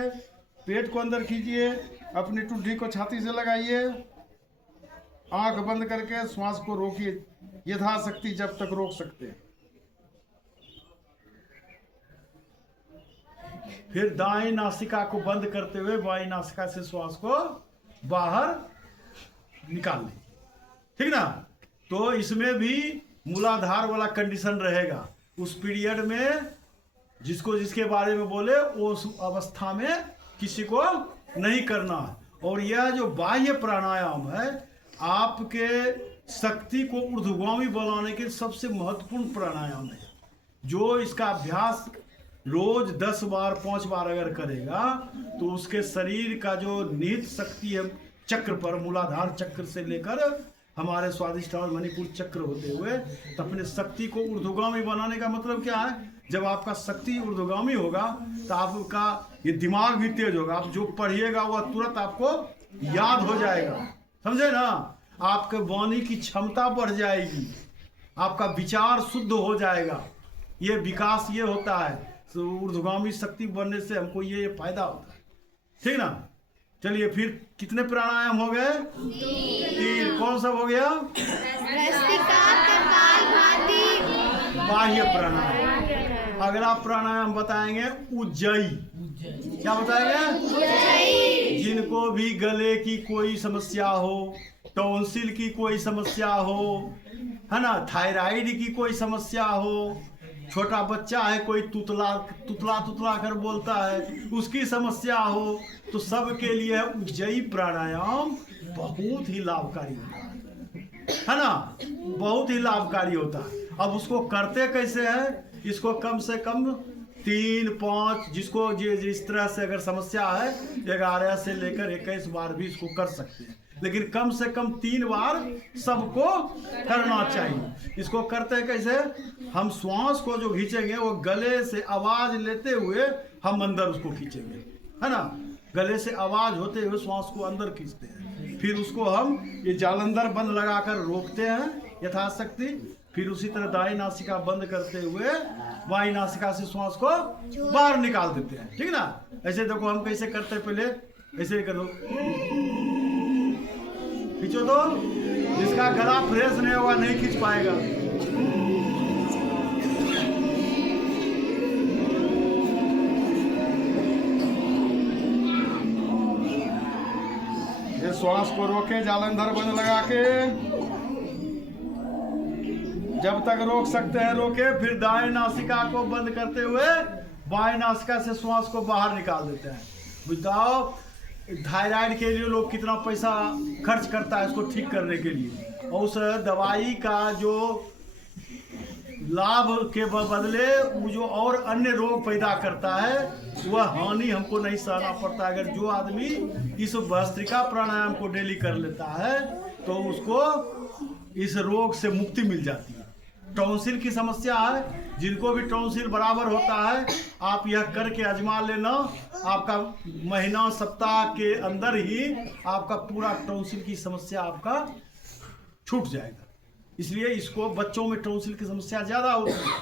पेट को अंदर खींचिए, अपनी टुड्डी को छाती से लगाइए, आंख बंद करके श्वास को रोकिए यथाशक्ति जब तक रोक सकते हैं। फिर दाएं नासिका को बंद करते हुए बाएं नासिका से श्वास को बाहर निकाल लें, ठीक ना? तो इसमें भी मूलाधार वाला कंडीशन रहेगा। उस पीरियड में जिसको जिसके बारे में बोले उस अवस्था में किसी को नहीं करना है। और यह जो बाह्य प्राणायाम है आपके शक्ति को ऊर्ध्वगामी बनाने के सबसे महत्वपूर्ण प्राणायाम है। जो इसका अभ्यास रोज 10 बार 5 बार अगर करेगा तो उसके शरीर का जो निहित शक्ति है चक्र पर, मूलाधार चक्र से लेकर हमारे स्वादिष्ठान मणिपुर चक्र होते हुए, तो अपने शक्ति को ऊर्ध्वगामी बनाने का मतलब क्या है? जब आपका शक्ति ऊर्ध्वगामी होगा तो आपका ये दिमाग भी तेज होगा। आप जो पढ़िएगा वह तुरंत आपको याद हो जाएगा, समझे ना? आपके वाणी की क्षमता बढ़ जाएगी, आपका विचार शुद्ध हो जाएगा। ये विकास ये होता है, तो ऊर्ध्वगामी शक्ति बनने से हमको ये फायदा होता है, ठीक ना? चलिए फिर कितने प्राणायाम हो गए? 3। कौन सा हो गया? बाह्य प्राणायाम। अगला प्राणायाम बताएंगे उज्जयी। क्या बताएंगे? जिनको भी गले की कोई समस्या हो, टॉन्सिल की कोई समस्या हो, है ना, थायराइड की कोई समस्या हो, छोटा बच्चा है कोई तुतला कर बोलता है उसकी समस्या हो, तो सबके लिए उज्जयी प्राणायाम बहुत ही लाभकारी होता है ना? बहुत ही लाभकारी होता है। अब उसको करते कैसे हैं? इसको कम से कम 3-5 जिसको जिस तरह से अगर समस्या है 11 से लेकर 21 बार भी इसको कर सकते हैं, लेकिन कम से कम 3 बार सबको करना चाहिए। इसको करते हैं कैसे? हम श्वास को जो खींचेंगे वो गले से आवाज लेते हुए हम अंदर उसको खींचेंगे, है ना? गले से आवाज होते हुए श्वास को अंदर खींचते हैं। फिर उसको हम ये जालंधर बंद लगाकर रोकते हैं यथाशक्ति। फिर उसी तरह दाएं नासिका बंद करते हुए बाएं नासिका से श्वास को बाहर निकाल देते हैं, ठीक ना? ऐसे देखो हम कैसे करते हैं, पहले ऐसे करो, खींचो, तो जिसका गला फ्रेश नहीं होगा नहीं खींच पाएगा। ये श्वास को रोके, जालंधर बंद लगा के जब तक रोक सकते हैं रोके। फिर दाएं नासिका को बंद करते हुए बाएं नासिका से श्वास को बाहर निकाल देते हैं। बताओ थायराइड के लिए लोग कितना पैसा खर्च करता है इसको ठीक करने के लिए, और उस दवाई का जो लाभ के बदले वो जो और अन्य रोग पैदा करता है वह हानि हमको नहीं सहना पड़ता। अगर जो आदमी इस भस्त्रिका प्राणायाम को डेली कर लेता है तो उसको इस रोग से मुक्ति मिल जाती है। टॉन्सिल की समस्या है, जिनको भी टॉन्सिल बराबर होता है आप यह करके आजमा लेना, आपका महीना सप्ताह के अंदर ही आपका पूरा टॉन्सिल की समस्या आपका छूट जाएगा। इसलिए इसको बच्चों में टॉन्सिल की समस्या ज़्यादा होती है,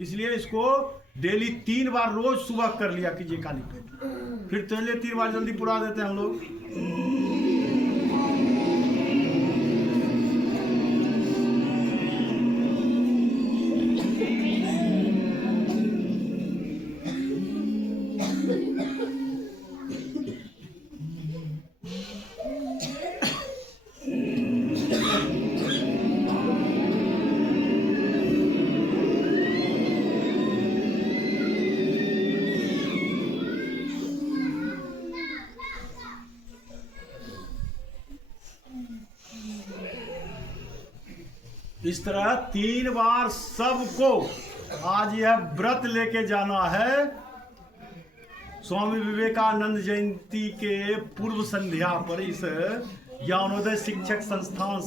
इसलिए इसको डेली 3 बार रोज सुबह कर लिया कीजिए खाली पेट। फिर पहले 3 बार जल्दी पुरा देते हैं हम लोग। इस तरह 3 बार सबको आज यह व्रत लेके जाना है। स्वामी विवेकानंद जयंती के पूर्व संध्या पर इस ज्ञानोदय शिक्षण संस्थान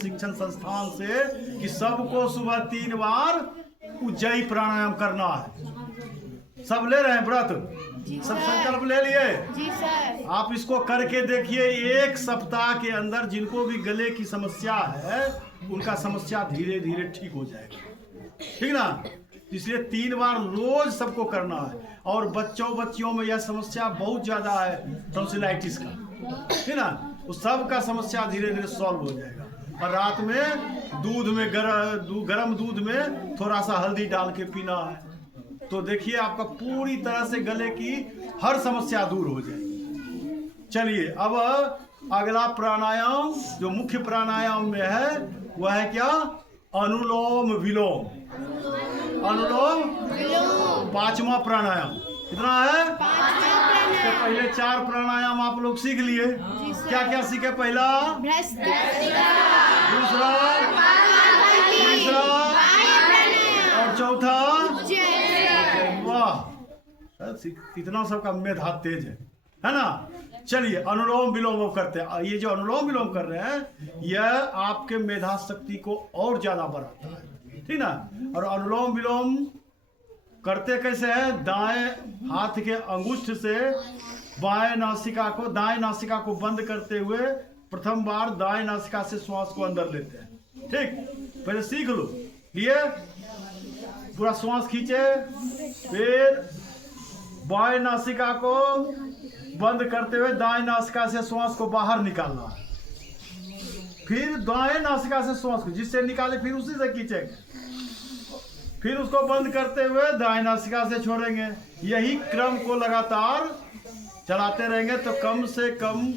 से कि सबको सुबह 3 बार उज्जयी प्राणायाम करना है। सब ले रहे हैं व्रत? सब संकल्प ले लिए? जी सर। आप इसको करके देखिए, 1 सप्ताह के अंदर जिनको भी गले की समस्या है उनका समस्या धीरे धीरे ठीक हो जाएगा, ठीक ना। इसलिए 3 बार रोज सबको करना है। और बच्चों में यह समस्या बहुत ज्यादा है टॉन्सिलाइटिस का, ठीक ना, उस सब का समस्या धीरे धीरे सॉल्व हो जाएगा। और रात में दूध में गरम दूध में थोड़ा सा हल्दी डाल के पीना है, तो देखिए आपका पूरी तरह से गले की हर समस्या दूर हो जाएगी। चलिए अब अगला प्राणायाम जो मुख्य प्राणायाम में है वह है क्या? अनुलोम विलोम। अनुलोम विलोम 5वां प्राणायाम। कितना है? 5वां। इसके पहले 4 प्राणायाम आप लोग सीख लिए। क्या क्या सीखे? पहला दूसरा तीसरा और चौथा। वाह, कितना सबका मेधा तेज है ना। चलिए अनुलोम विलोम करते हैं। ये जो अनुलोम विलोम कर रहे हैं यह आपके मेधा शक्ति को और ज्यादा बढ़ाता है, ठीक ना। और अनुलोम विलोम करते कैसे हैं? दाएं हाथ के अंगूष्ठ से दाएं नासिका को बंद करते हुए प्रथम बार दाएं नासिका से श्वास को अंदर लेते हैं, ठीक। पहले सीख लो। लिए पूरा श्वास खींचे, फिर बाएं नासिका को बंद करते हुए दाएं नासिका से श्वास को बाहर निकालना, फिर दाएं नासिका से श्वास को जिससे निकाले फिर उसी से खींचेंगे, फिर उसको बंद करते हुए दाएं नासिका से छोड़ेंगे। यही क्रम को लगातार चलाते रहेंगे तो कम से कम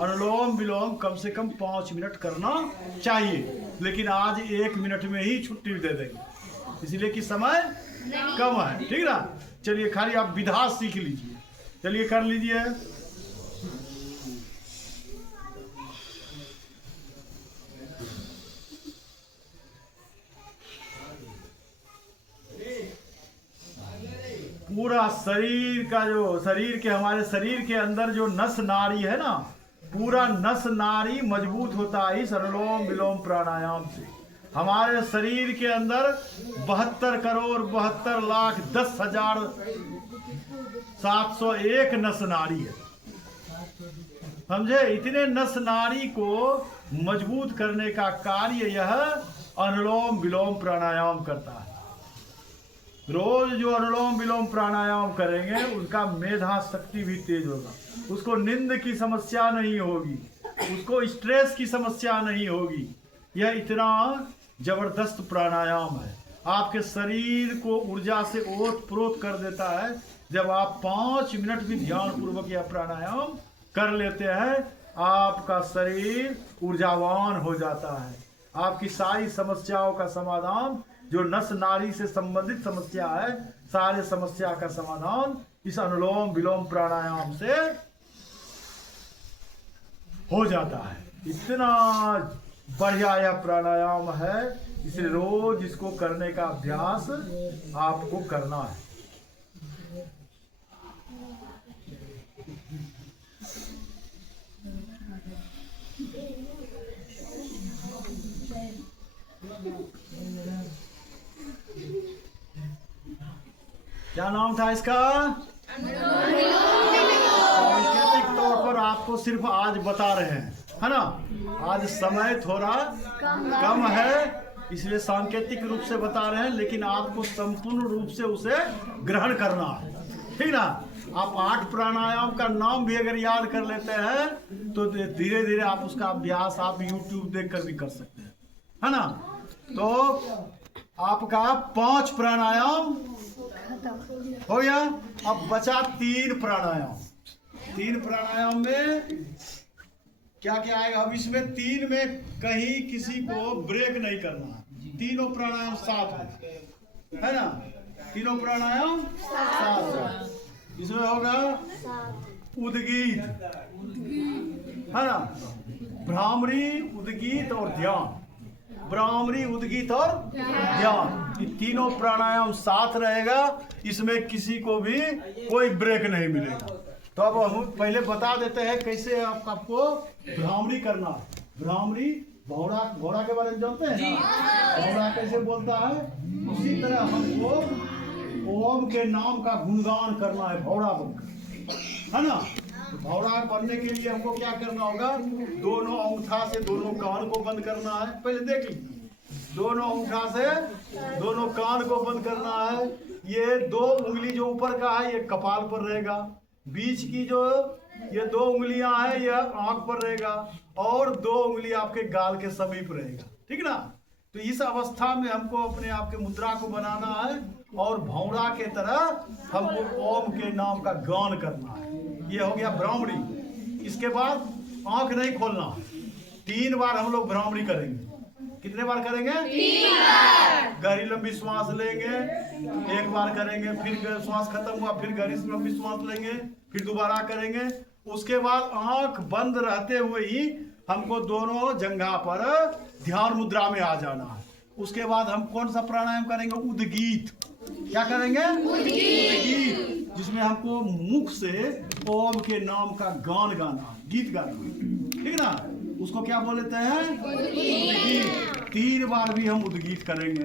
अनुलोम विलोम कम से कम 5 मिनट करना चाहिए। लेकिन आज 1 मिनट में ही छुट्टी दे देंगे इसलिए कि समय कम है, ठीक ना। चलिए खाली आप विधा सीख लीजिए। चलिए कर लीजिए। पूरा शरीर का जो हमारे शरीर के अंदर जो नस नाड़ी है ना, पूरा नस नाड़ी मजबूत होता है इस अनुलोम विलोम प्राणायाम से। हमारे शरीर के अंदर 72 करोड़ 72 लाख 10,701 नस नाड़ी है, समझे। इतने नस नाड़ी को मजबूत करने का कार्य यह अनुलोम विलोम प्राणायाम करता है। रोज जो अनुलोम विलोम प्राणायाम करेंगे उनका मेधा शक्ति भी तेज होगा, उसको नींद की समस्या नहीं होगी, उसको स्ट्रेस की समस्या नहीं होगी। यह इतना जबरदस्त प्राणायाम है, आपके शरीर को ऊर्जा से ओत-प्रोत कर देता है। जब आप 5 मिनट भी ध्यान पूर्वक यह प्राणायाम कर लेते हैं आपका शरीर ऊर्जावान हो जाता है। आपकी सारी समस्याओं का समाधान, जो नस नाड़ी से संबंधित समस्या है, सारे समस्या का समाधान इस अनुलोम विलोम प्राणायाम से हो जाता है। इतना बढ़िया यह प्राणायाम है, इसलिए रोज इसको करने का अभ्यास आपको करना है। क्या नाम था इसका? सांकेतिक तौर पर आपको सिर्फ आज बता रहे हैं, है ना। आज समय थोड़ा कम है इसलिए सांकेतिक रूप से बता रहे हैं, लेकिन आपको संपूर्ण रूप से उसे ग्रहण करना है, ठीक ना। आप 8 प्राणायाम का नाम भी अगर याद कर लेते हैं तो धीरे धीरे आप उसका अभ्यास आप YouTube देखकर भी कर सकते हैं, है ना। तो आपका 5 प्राणायाम हो गया। अब बचा 3 प्राणायाम। 3 प्राणायाम में क्या क्या आएगा? अब इसमें 3 में कहीं किसी को ब्रेक नहीं करना है। तीनों प्राणायाम साथ है ना, तीनों प्राणायाम साथ। इसमें होगा उद्गीत, है ना, भ्रामरी, उद्गीत और ध्यान। भ्रामरी, उद्गीत और ध्यान, ये तीनों प्राणायाम साथ रहेगा। इसमें किसी को भी कोई ब्रेक नहीं मिलेगा। तो अब हम पहले बता देते हैं कैसे आपको भ्रामरी करना है। भ्रामरी, भौरा, घोड़ा के बारे में जानते हैं? भौरा कैसे बोलता है, उसी तरह हमको ओम के नाम का गुणगान करना है भौरा बनकर, है ना। तो भौरा बनने के लिए हमको क्या करना होगा, दोनों अंगूठा से दोनों कान को बंद करना है। पहले देख लीजिए, दोनों अंगूठा से दोनों कान को बंद करना है। ये 2 उंगली जो ऊपर का है ये कपाल पर रहेगा, बीच की जो ये 2 उंगलियां हैं ये आंख पर रहेगा, और 2 उंगली आपके गाल के समीप रहेगा, ठीक ना। तो इस अवस्था में हमको अपने आप के मुद्रा को बनाना है और भौरा के तरह हमको ओम के नाम का गान करना है। ये हो गया भ्रामरी। इसके बाद आंख नहीं खोलना, 3 बार हम लोग भ्रामरी करेंगे। कितने बार करेंगे? 3 बार। गहरी लंबी श्वास लेंगे, 1 बार करेंगे, फिर श्वास खत्म हुआ, फिर गहरी लंबी श्वास लेंगे, फिर दोबारा करेंगे। उसके बाद आंख बंद रहते हुए ही हमको दोनों जंघा पर ध्यान मुद्रा में आ जाना है। उसके बाद हम कौन सा प्राणायाम करेंगे? उद्गीत। क्या करेंगे? उद्गीत, जिसमें हमको मुख से ओम के नाम का गान गाना, गीत गाना, ठीक ना। उसको क्या बोलते हैं? उद्गीत। 3 बार भी हम उद्गीत करेंगे।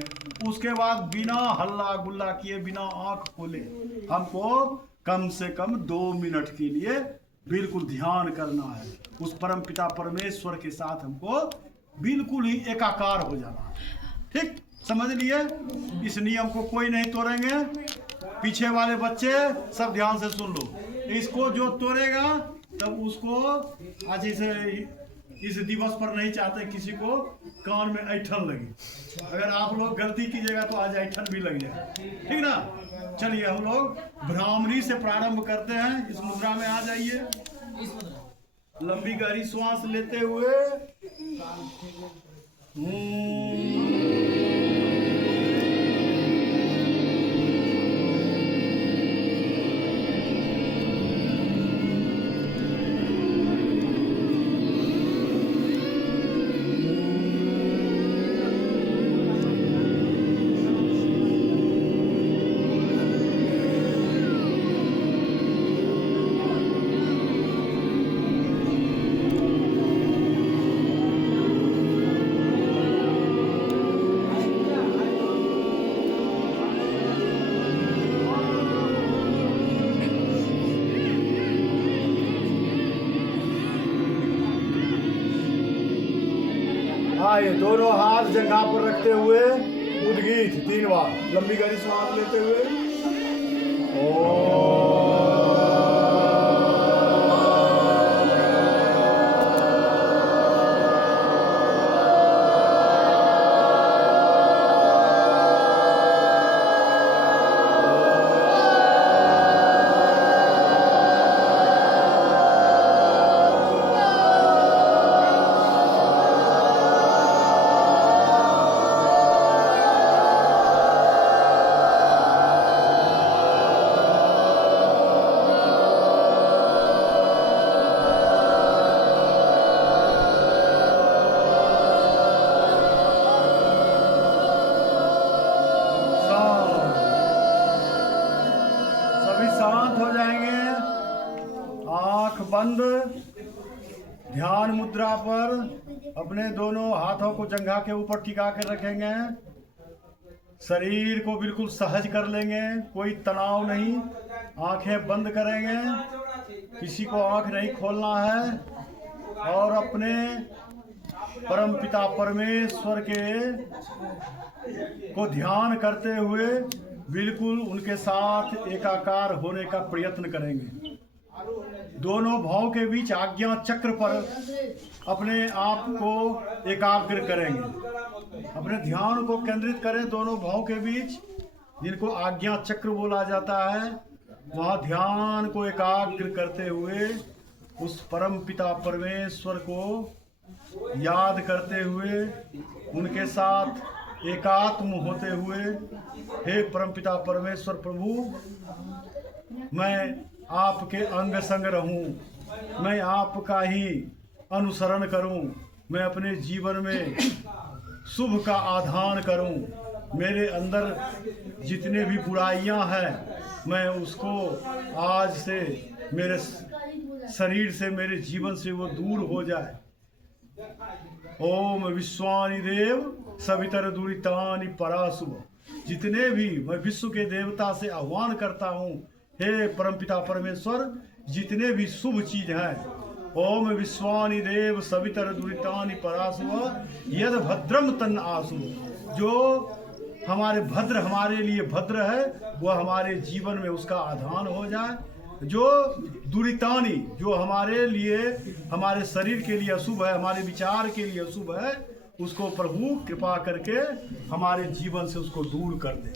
उसके बाद बिना हल्ला गुल्ला किए, बिना आंख खोले, हमको कम से कम 2 मिनट के लिए बिल्कुल ध्यान करना है। उस परम पिता परमेश्वर के साथ हमको बिल्कुल ही एकाकार हो जाना है, ठीक। समझ लिए? इस नियम को कोई नहीं तोड़ेंगे। पीछे वाले बच्चे सब ध्यान से सुन लो। इसको जो तोड़ेगा तब उसको आज इस दिवस पर नहीं चाहते किसी को कान में ऐठन लगे। अगर आप लोग गलती कीजिएगा तो आज ऐठन भी लग जाए, ठीक ना। चलिए हम लोग भ्रामरी से प्रारंभ करते हैं। इस मुद्रा में आ जाइए। लंबी गहरी श्वास लेते हुए आए, दोनों हाथ जगह पर रखते हुए उद्गीत 3 बार लंबी गहरी श्वास लेते हुए बंद, ध्यान मुद्रा पर अपने दोनों हाथों को जंघा के ऊपर टिका कर रखेंगे। शरीर को बिल्कुल सहज कर लेंगे, कोई तनाव नहीं। आंखें बंद करेंगे, किसी को आंख नहीं खोलना है और अपने परम पिता परमेश्वर के को ध्यान करते हुए बिल्कुल उनके साथ एकाकार होने का प्रयत्न करेंगे। दोनों भाव के बीच आज्ञा चक्र पर अपने आप को एकाग्र करेंगे। अपने ध्यान को केंद्रित करें दोनों भाव के बीच, जिनको आज्ञा चक्र बोला जाता है। वहाँ ध्यान को एकाग्र करते हुए उस परम पिता परमेश्वर को याद करते हुए उनके साथ एकात्म होते हुए, हे परम पिता परमेश्वर प्रभु, मैं आपके अंग संग रहूं, मैं आपका ही अनुसरण करूं, मैं अपने जीवन में शुभ का आधान करूं, मेरे अंदर जितने भी बुराइयां हैं मैं उसको आज से मेरे शरीर से, मेरे जीवन से वो दूर हो जाए। ओम विश्वानि देव सवितर दुरितानि पराशुभ। जितने भी मैं विश्व के देवता से आह्वान करता हूँ, हे परमपिता परमेश्वर, जितने भी शुभ चीज हैं, ओम विश्वानि देव सवितर दुरितानि पराशुभ यद भद्रम तन आशु। जो हमारे भद्र, हमारे लिए भद्र है, वह हमारे जीवन में उसका आधान हो जाए। जो दुरितानी, जो हमारे लिए, हमारे शरीर के लिए अशुभ है, हमारे विचार के लिए अशुभ है, उसको प्रभु कृपा करके हमारे जीवन से उसको दूर कर दे।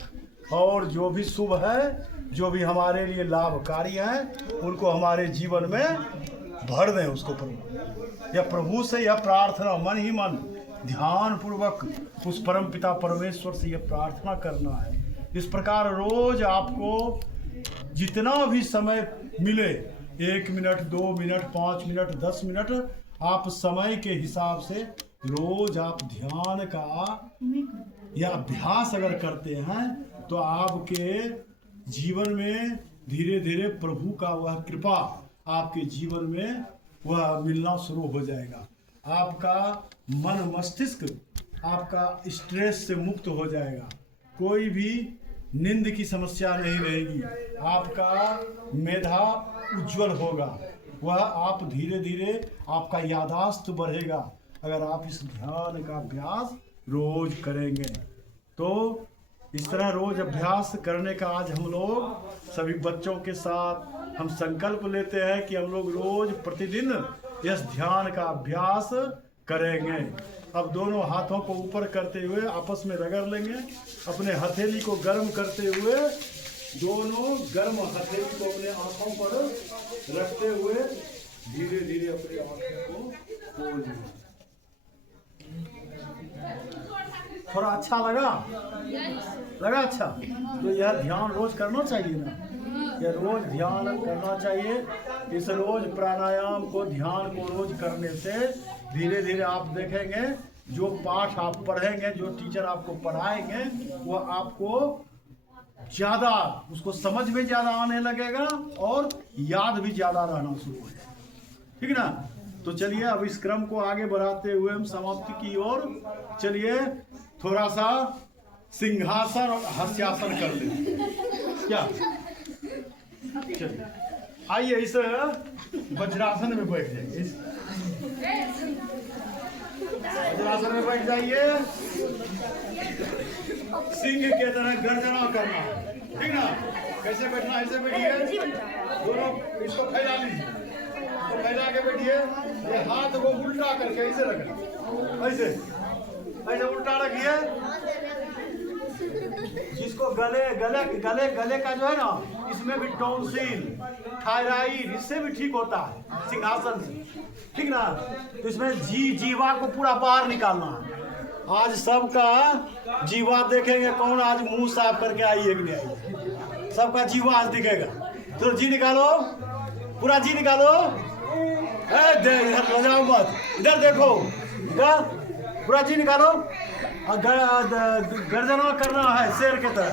और जो भी शुभ है, जो भी हमारे लिए लाभकारी है, उनको हमारे जीवन में भर दें उसको प्रभु। या प्रभु से यह प्रार्थना, मन ही मन ध्यान पूर्वक उस परम पिता परमेश्वर से यह प्रार्थना करना है। इस प्रकार रोज आपको जितना भी समय मिले, 1 मिनट, 2 मिनट, 5 मिनट, 10 मिनट, आप समय के हिसाब से रोज आप ध्यान का या अभ्यास अगर करते हैं तो आपके जीवन में धीरे धीरे प्रभु का वह कृपा आपके जीवन में वह मिलना शुरू हो जाएगा। आपका मन मस्तिष्क आपका स्ट्रेस से मुक्त हो जाएगा, कोई भी नींद की समस्या नहीं रहेगी, आपका मेधा उज्जवल होगा, वह आप धीरे धीरे आपका यादाश्त बढ़ेगा अगर आप इस ध्यान का अभ्यास रोज करेंगे। तो इस तरह रोज अभ्यास करने का आज हम लोग सभी बच्चों के साथ हम संकल्प लेते हैं कि हम लोग रोज प्रतिदिन इस ध्यान का अभ्यास करेंगे। अब दोनों हाथों को ऊपर करते हुए आपस में रगड़ लेंगे, अपने हथेली को गर्म करते हुए दोनों गर्म हथेली को अपने आंखों पर रखते हुए धीरे धीरे अपनी आंखें को खोल लेंगे। थोड़ा अच्छा लगा अच्छा? तो यह ध्यान रोज करना चाहिए ना, यह रोज ध्यान करना चाहिए। इस रोज प्राणायाम को, ध्यान को रोज करने से धीरे धीरे आप देखेंगे जो पाठ आप पढ़ेंगे, जो टीचर आपको पढ़ाएंगे, वो आपको ज्यादा, उसको समझ में ज्यादा आने लगेगा और याद भी ज्यादा रहना शुरू हो जाएगा। ठीक है ना? तो चलिए अब इस क्रम को आगे बढ़ाते हुए हम समाप्ति की ओर चलिए थोड़ा सा सिंहासन और हस्यासन कर लें। क्या? चलिए आइए इस वज्रासन में बैठ जाइए, वज्रासन में बैठ जाइए। सिंह के तरह गर्जना करना, ठीक ना? कैसे बैठना? ऐसे बैठिए, दोनों इसको फैला लीजिए, तो फैला के बैठिए। ये हाथ को उल्टा करके ऐसे रखना, ऐसे ऐसे उल्टा रखिए। जिसको गले का जो है ना, इसमें भी टॉन्सिल, थायराइड, इससे भी ठीक होता है सिंहासन से, ठीक ना? तो इसमें जीवा को पूरा बाहर निकालना है। आज सबका जीवा देखेंगे, कौन आज मुंह साफ करके आई है कि नहीं आई, सबका जीवा आज दिखेगा। तो जी निकालो, पूरा जी निकालो। इधर जाओ मत, इधर देखो, इधर पूरा जी निकालो। गर्जना करना है शेर के तरह।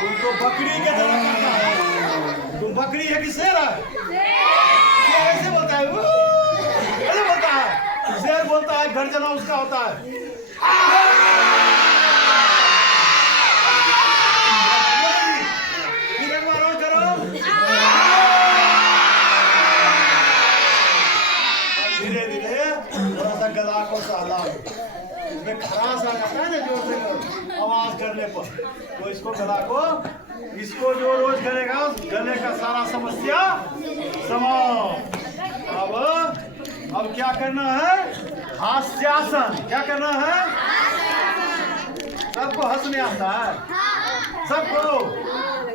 तुमको बकरी के तरह करना है। तुम बकरी है कि शेर है? ऐसे बोलता है, ऐसे बोलता है। शेर बोलता है, गर्जना उसका होता है। एक बार और करो। धीरे धीरे थोड़ा सा गला को सहला, इसमें खराश आ जाता है ना जोर से आवाज करने पर, तो इसको गला को, इसको जो रोज करेगा गले का सारा समस्या समाप्त। अब क्या करना है? हास्यासन। क्या करना है? सबको हंसने आता है, सबको?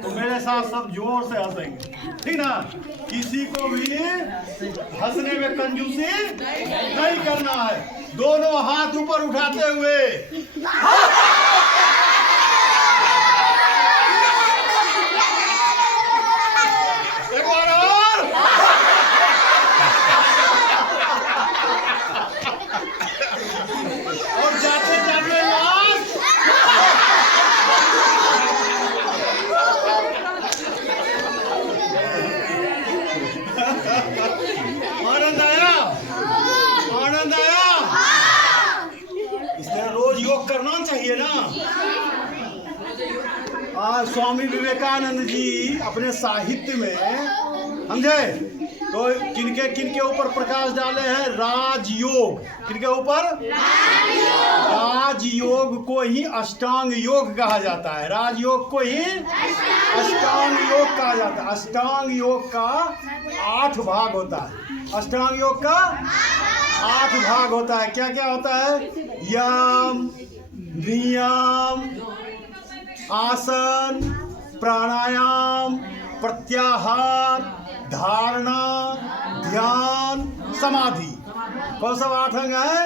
तो मेरे साथ सब जोर से हंसेंगे, ठीक ना? किसी को भी हंसने में कंजूसी नहीं करना है। दोनों हाथ ऊपर उठाते हुए एक बार और। योग करना चाहिए ना। स्वामी विवेकानंद जी अपने साहित्य में समझे तो किनके किनके ऊपर प्रकाश डाले हैं? राजयोग। किनके ऊपर? राजयोग को ही अष्टांग योग कहा जाता है। राजयोग को ही अष्टांग योग कहा जाता है। अष्टांग योग का 8 भाग होता है। अष्टांग योग का 8 भाग होता है। क्या क्या होता है? यम, नियम, आसन, प्राणायाम, प्रत्याहार, धारणा, ध्यान, समाधि। कौन सा 8 अंग है?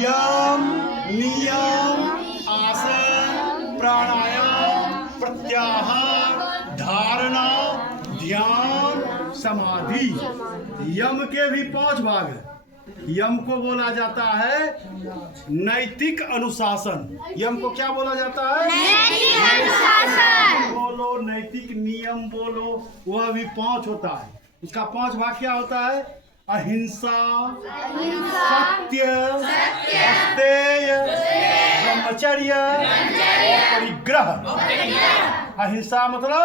यम, नियम, आसन, प्राणायाम, प्रत्याहार, धारणा, ध्यान, समाधि। यम के भी 5 भाग हैं। यम को बोला जाता है नैतिक अनुशासन। यम को क्या बोला जाता है? नैतिक अनुशासन बोलो, नैतिक नियम बोलो, वह भी 5 होता है। उसका 5 भाग क्या होता है? अहिंसा, सत्य, अस्तेय, ब्रह्मचर्य और परिग्रह। अहिंसा मतलब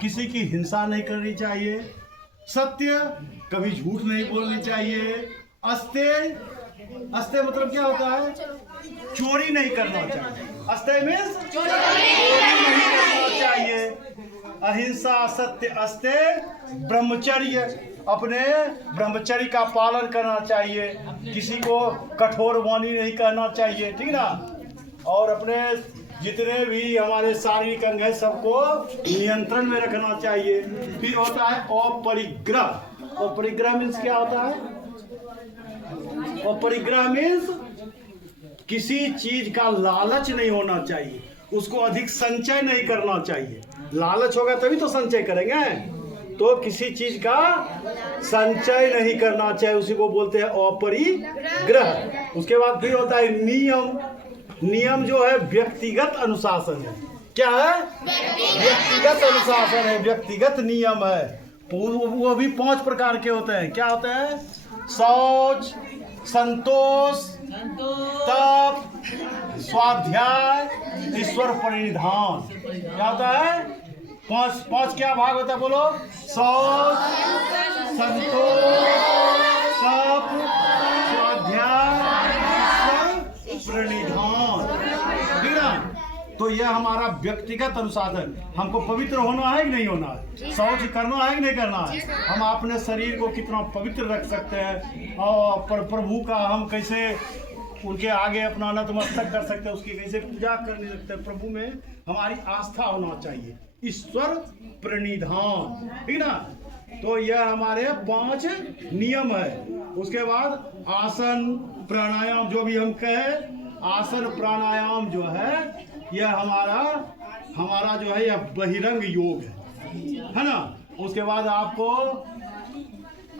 किसी की हिंसा नहीं करनी चाहिए। सत्य, कभी झूठ नहीं बोलनी चाहिए। अस्तेय मतलब क्या होता है? चोरी नहीं करना चाहिए। अस्तेय मीन्स चोरी नहीं करना चाहिए। अहिंसा, सत्य, अस्तेय। ब्रह्मचर्य, अपने ब्रह्मचर्य का पालन करना चाहिए। किसी को कठोर वाणी नहीं कहना चाहिए, ठीक ना। और अपने जितने भी हमारे शारीरिक अंग है सबको नियंत्रण में रखना चाहिए। फिर होता है अपरिग्रह। अपरिग्रह मीन्स क्या होता है? अपरिग्रह मीन्स किसी चीज का लालच नहीं होना चाहिए। उसको अधिक संचय नहीं करना चाहिए। लालच होगा तभी तो संचय करेंगे। तो किसी चीज का संचय नहीं करना चाहिए, उसी को बोलते हैं अपरिग्रह। उसके बाद फिर होता है नियम। नियम जो है व्यक्तिगत अनुशासन है। क्या है? व्यक्तिगत अनुशासन है, व्यक्तिगत नियम है। वो भी 5 प्रकार के होते हैं। क्या होते हैं? शौच, संतोष, तप, स्वाध्याय, ईश्वर परिनिधान। क्या होता है? 5 क्या भाग होता है बोलो? शौच, संतोष, तप, स्वाध्याय, ईश्वर परिनिधान। ठीक ना। तो यह हमारा व्यक्तिगत अनुशासन। हमको पवित्र होना है कि नहीं होना है? शौच करना है कि नहीं करना है? हम अपने शरीर को कितना पवित्र रख सकते हैं और प्रभु का हम कैसे उनके आगे अपना नतमस्तक कर सकते हैं, उसकी कैसे पूजा करने लगते हैं। प्रभु में हमारी आस्था होना चाहिए। ईश्वर प्रणिधान, ठीक ना। तो यह हमारे 5 नियम है। उसके बाद आसन, प्राणायाम, जो भी हम कहें आसन प्राणायाम जो है यह हमारा जो है यह बहिरंग योग है ना। उसके बाद आपको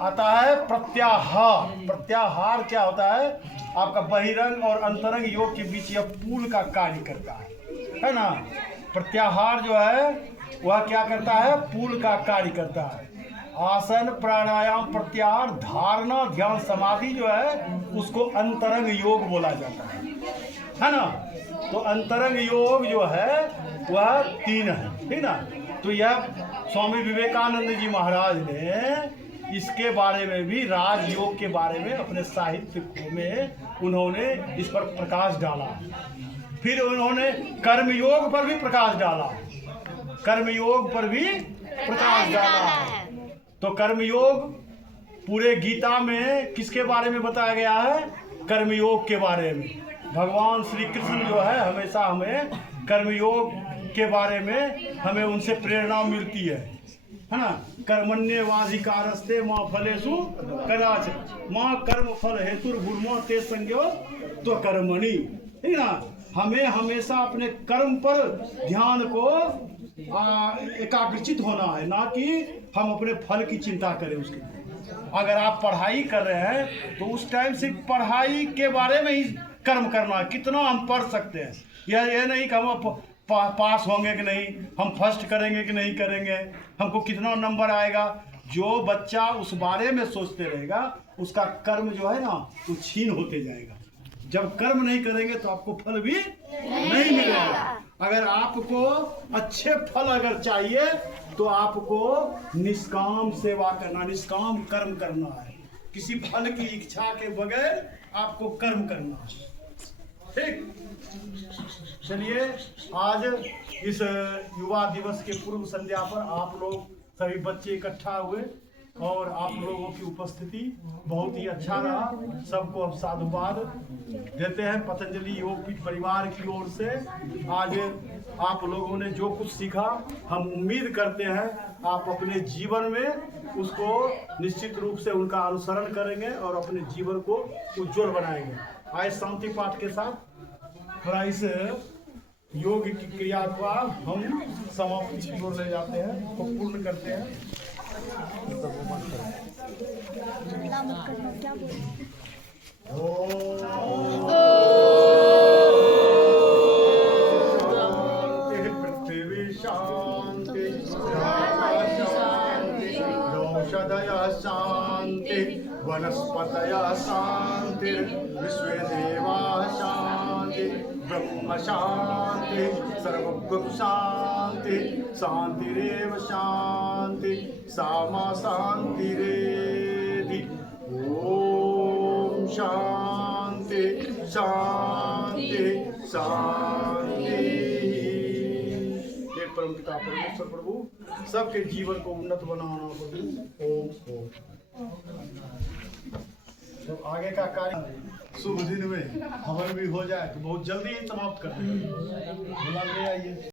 आता है प्रत्याहार। प्रत्याहार क्या होता है? आपका बहिरंग और अंतरंग योग के बीच यह पुल का कार्य करता है ना। प्रत्याहार जो है वह क्या करता है? पुल का कार्य करता है। आसन, प्राणायाम, प्रत्याहार, धारणा, ध्यान, समाधि जो है उसको अंतरंग योग बोला जाता है ना। तो अंतरंग योग जो है वह 3 है, ठीक ना। तो यह स्वामी विवेकानंद जी महाराज ने इसके बारे में भी, राजयोग के बारे में अपने साहित्य में उन्होंने इस पर प्रकाश डाला। फिर उन्होंने कर्मयोग पर भी प्रकाश डाला। कर्मयोग पर भी प्रकाश डाला। तो कर्मयोग पूरे गीता में किसके बारे में बताया गया है? कर्मयोग के बारे में। भगवान श्री कृष्ण जो है हमेशा हमें कर्मयोग के बारे में हमें उनसे प्रेरणा मिलती है ना। कर्मण्येवाधिकारस्ते मां फलेषु कदाचन मां कर्म फल हेतुर्भुर्मो ते संज्ञो तो कर्मणि, ठीक ना। हमें हमेशा अपने कर्म पर ध्यान को एकाग्रचित होना है, ना कि हम अपने फल की चिंता करें उसके। अगर आप पढ़ाई कर रहे हैं तो उस टाइम सिर्फ पढ़ाई के बारे में ही कर्म करना है, कितना हम पढ़ सकते हैं। यह नहीं कि हम पास होंगे कि नहीं, हम फर्स्ट करेंगे कि नहीं करेंगे, हमको कितना नंबर आएगा। जो बच्चा उस बारे में सोचते रहेगा उसका कर्म जो है ना वो छीन होते जाएगा। जब कर्म नहीं करेंगे तो आपको फल भी नहीं मिलेगा। अगर आपको अच्छे फल अगर चाहिए तो आपको निष्काम सेवा करना, निष्काम कर्म करना है। किसी फल की इच्छा के बगैर आपको कर्म करना है। ठीक, चलिए आज इस युवा दिवस के पूर्व संध्या पर आप लोग सभी बच्चे इकट्ठा हुए और आप लोगों की उपस्थिति बहुत ही अच्छा रहा। सबको अब साधुवाद देते हैं पतंजलि योगपीठ परिवार की ओर से। आज आप लोगों ने जो कुछ सीखा, हम उम्मीद करते हैं आप अपने जीवन में उसको निश्चित रूप से उनका अनुसरण करेंगे और अपने जीवन को उज्जवल बनाएंगे। आज शांति पाठ के साथ थोड़ा इस योग की क्रिया को हम समाप्ति की ओर ले जाते हैं, को पूर्ण करते हैं। पृथ्वी शांति, औषधया शांति, वनस्पतया शांति, विश्वे देवा शांति, ब्रह्म शांति, सर्वभूत शांति, शांतिरेव शांति, सामा शांतिरेधि। ओम शांति शांति शांति। हे परमपिता परमेश्वर प्रभु सबके जीवन को उन्नत बनाना प्रभु। ओम ओम। तो आगे का कार्य शुभ दिन में हवन भी हो जाए तो बहुत जल्दी ही समाप्त कर देंगे। ले आइए।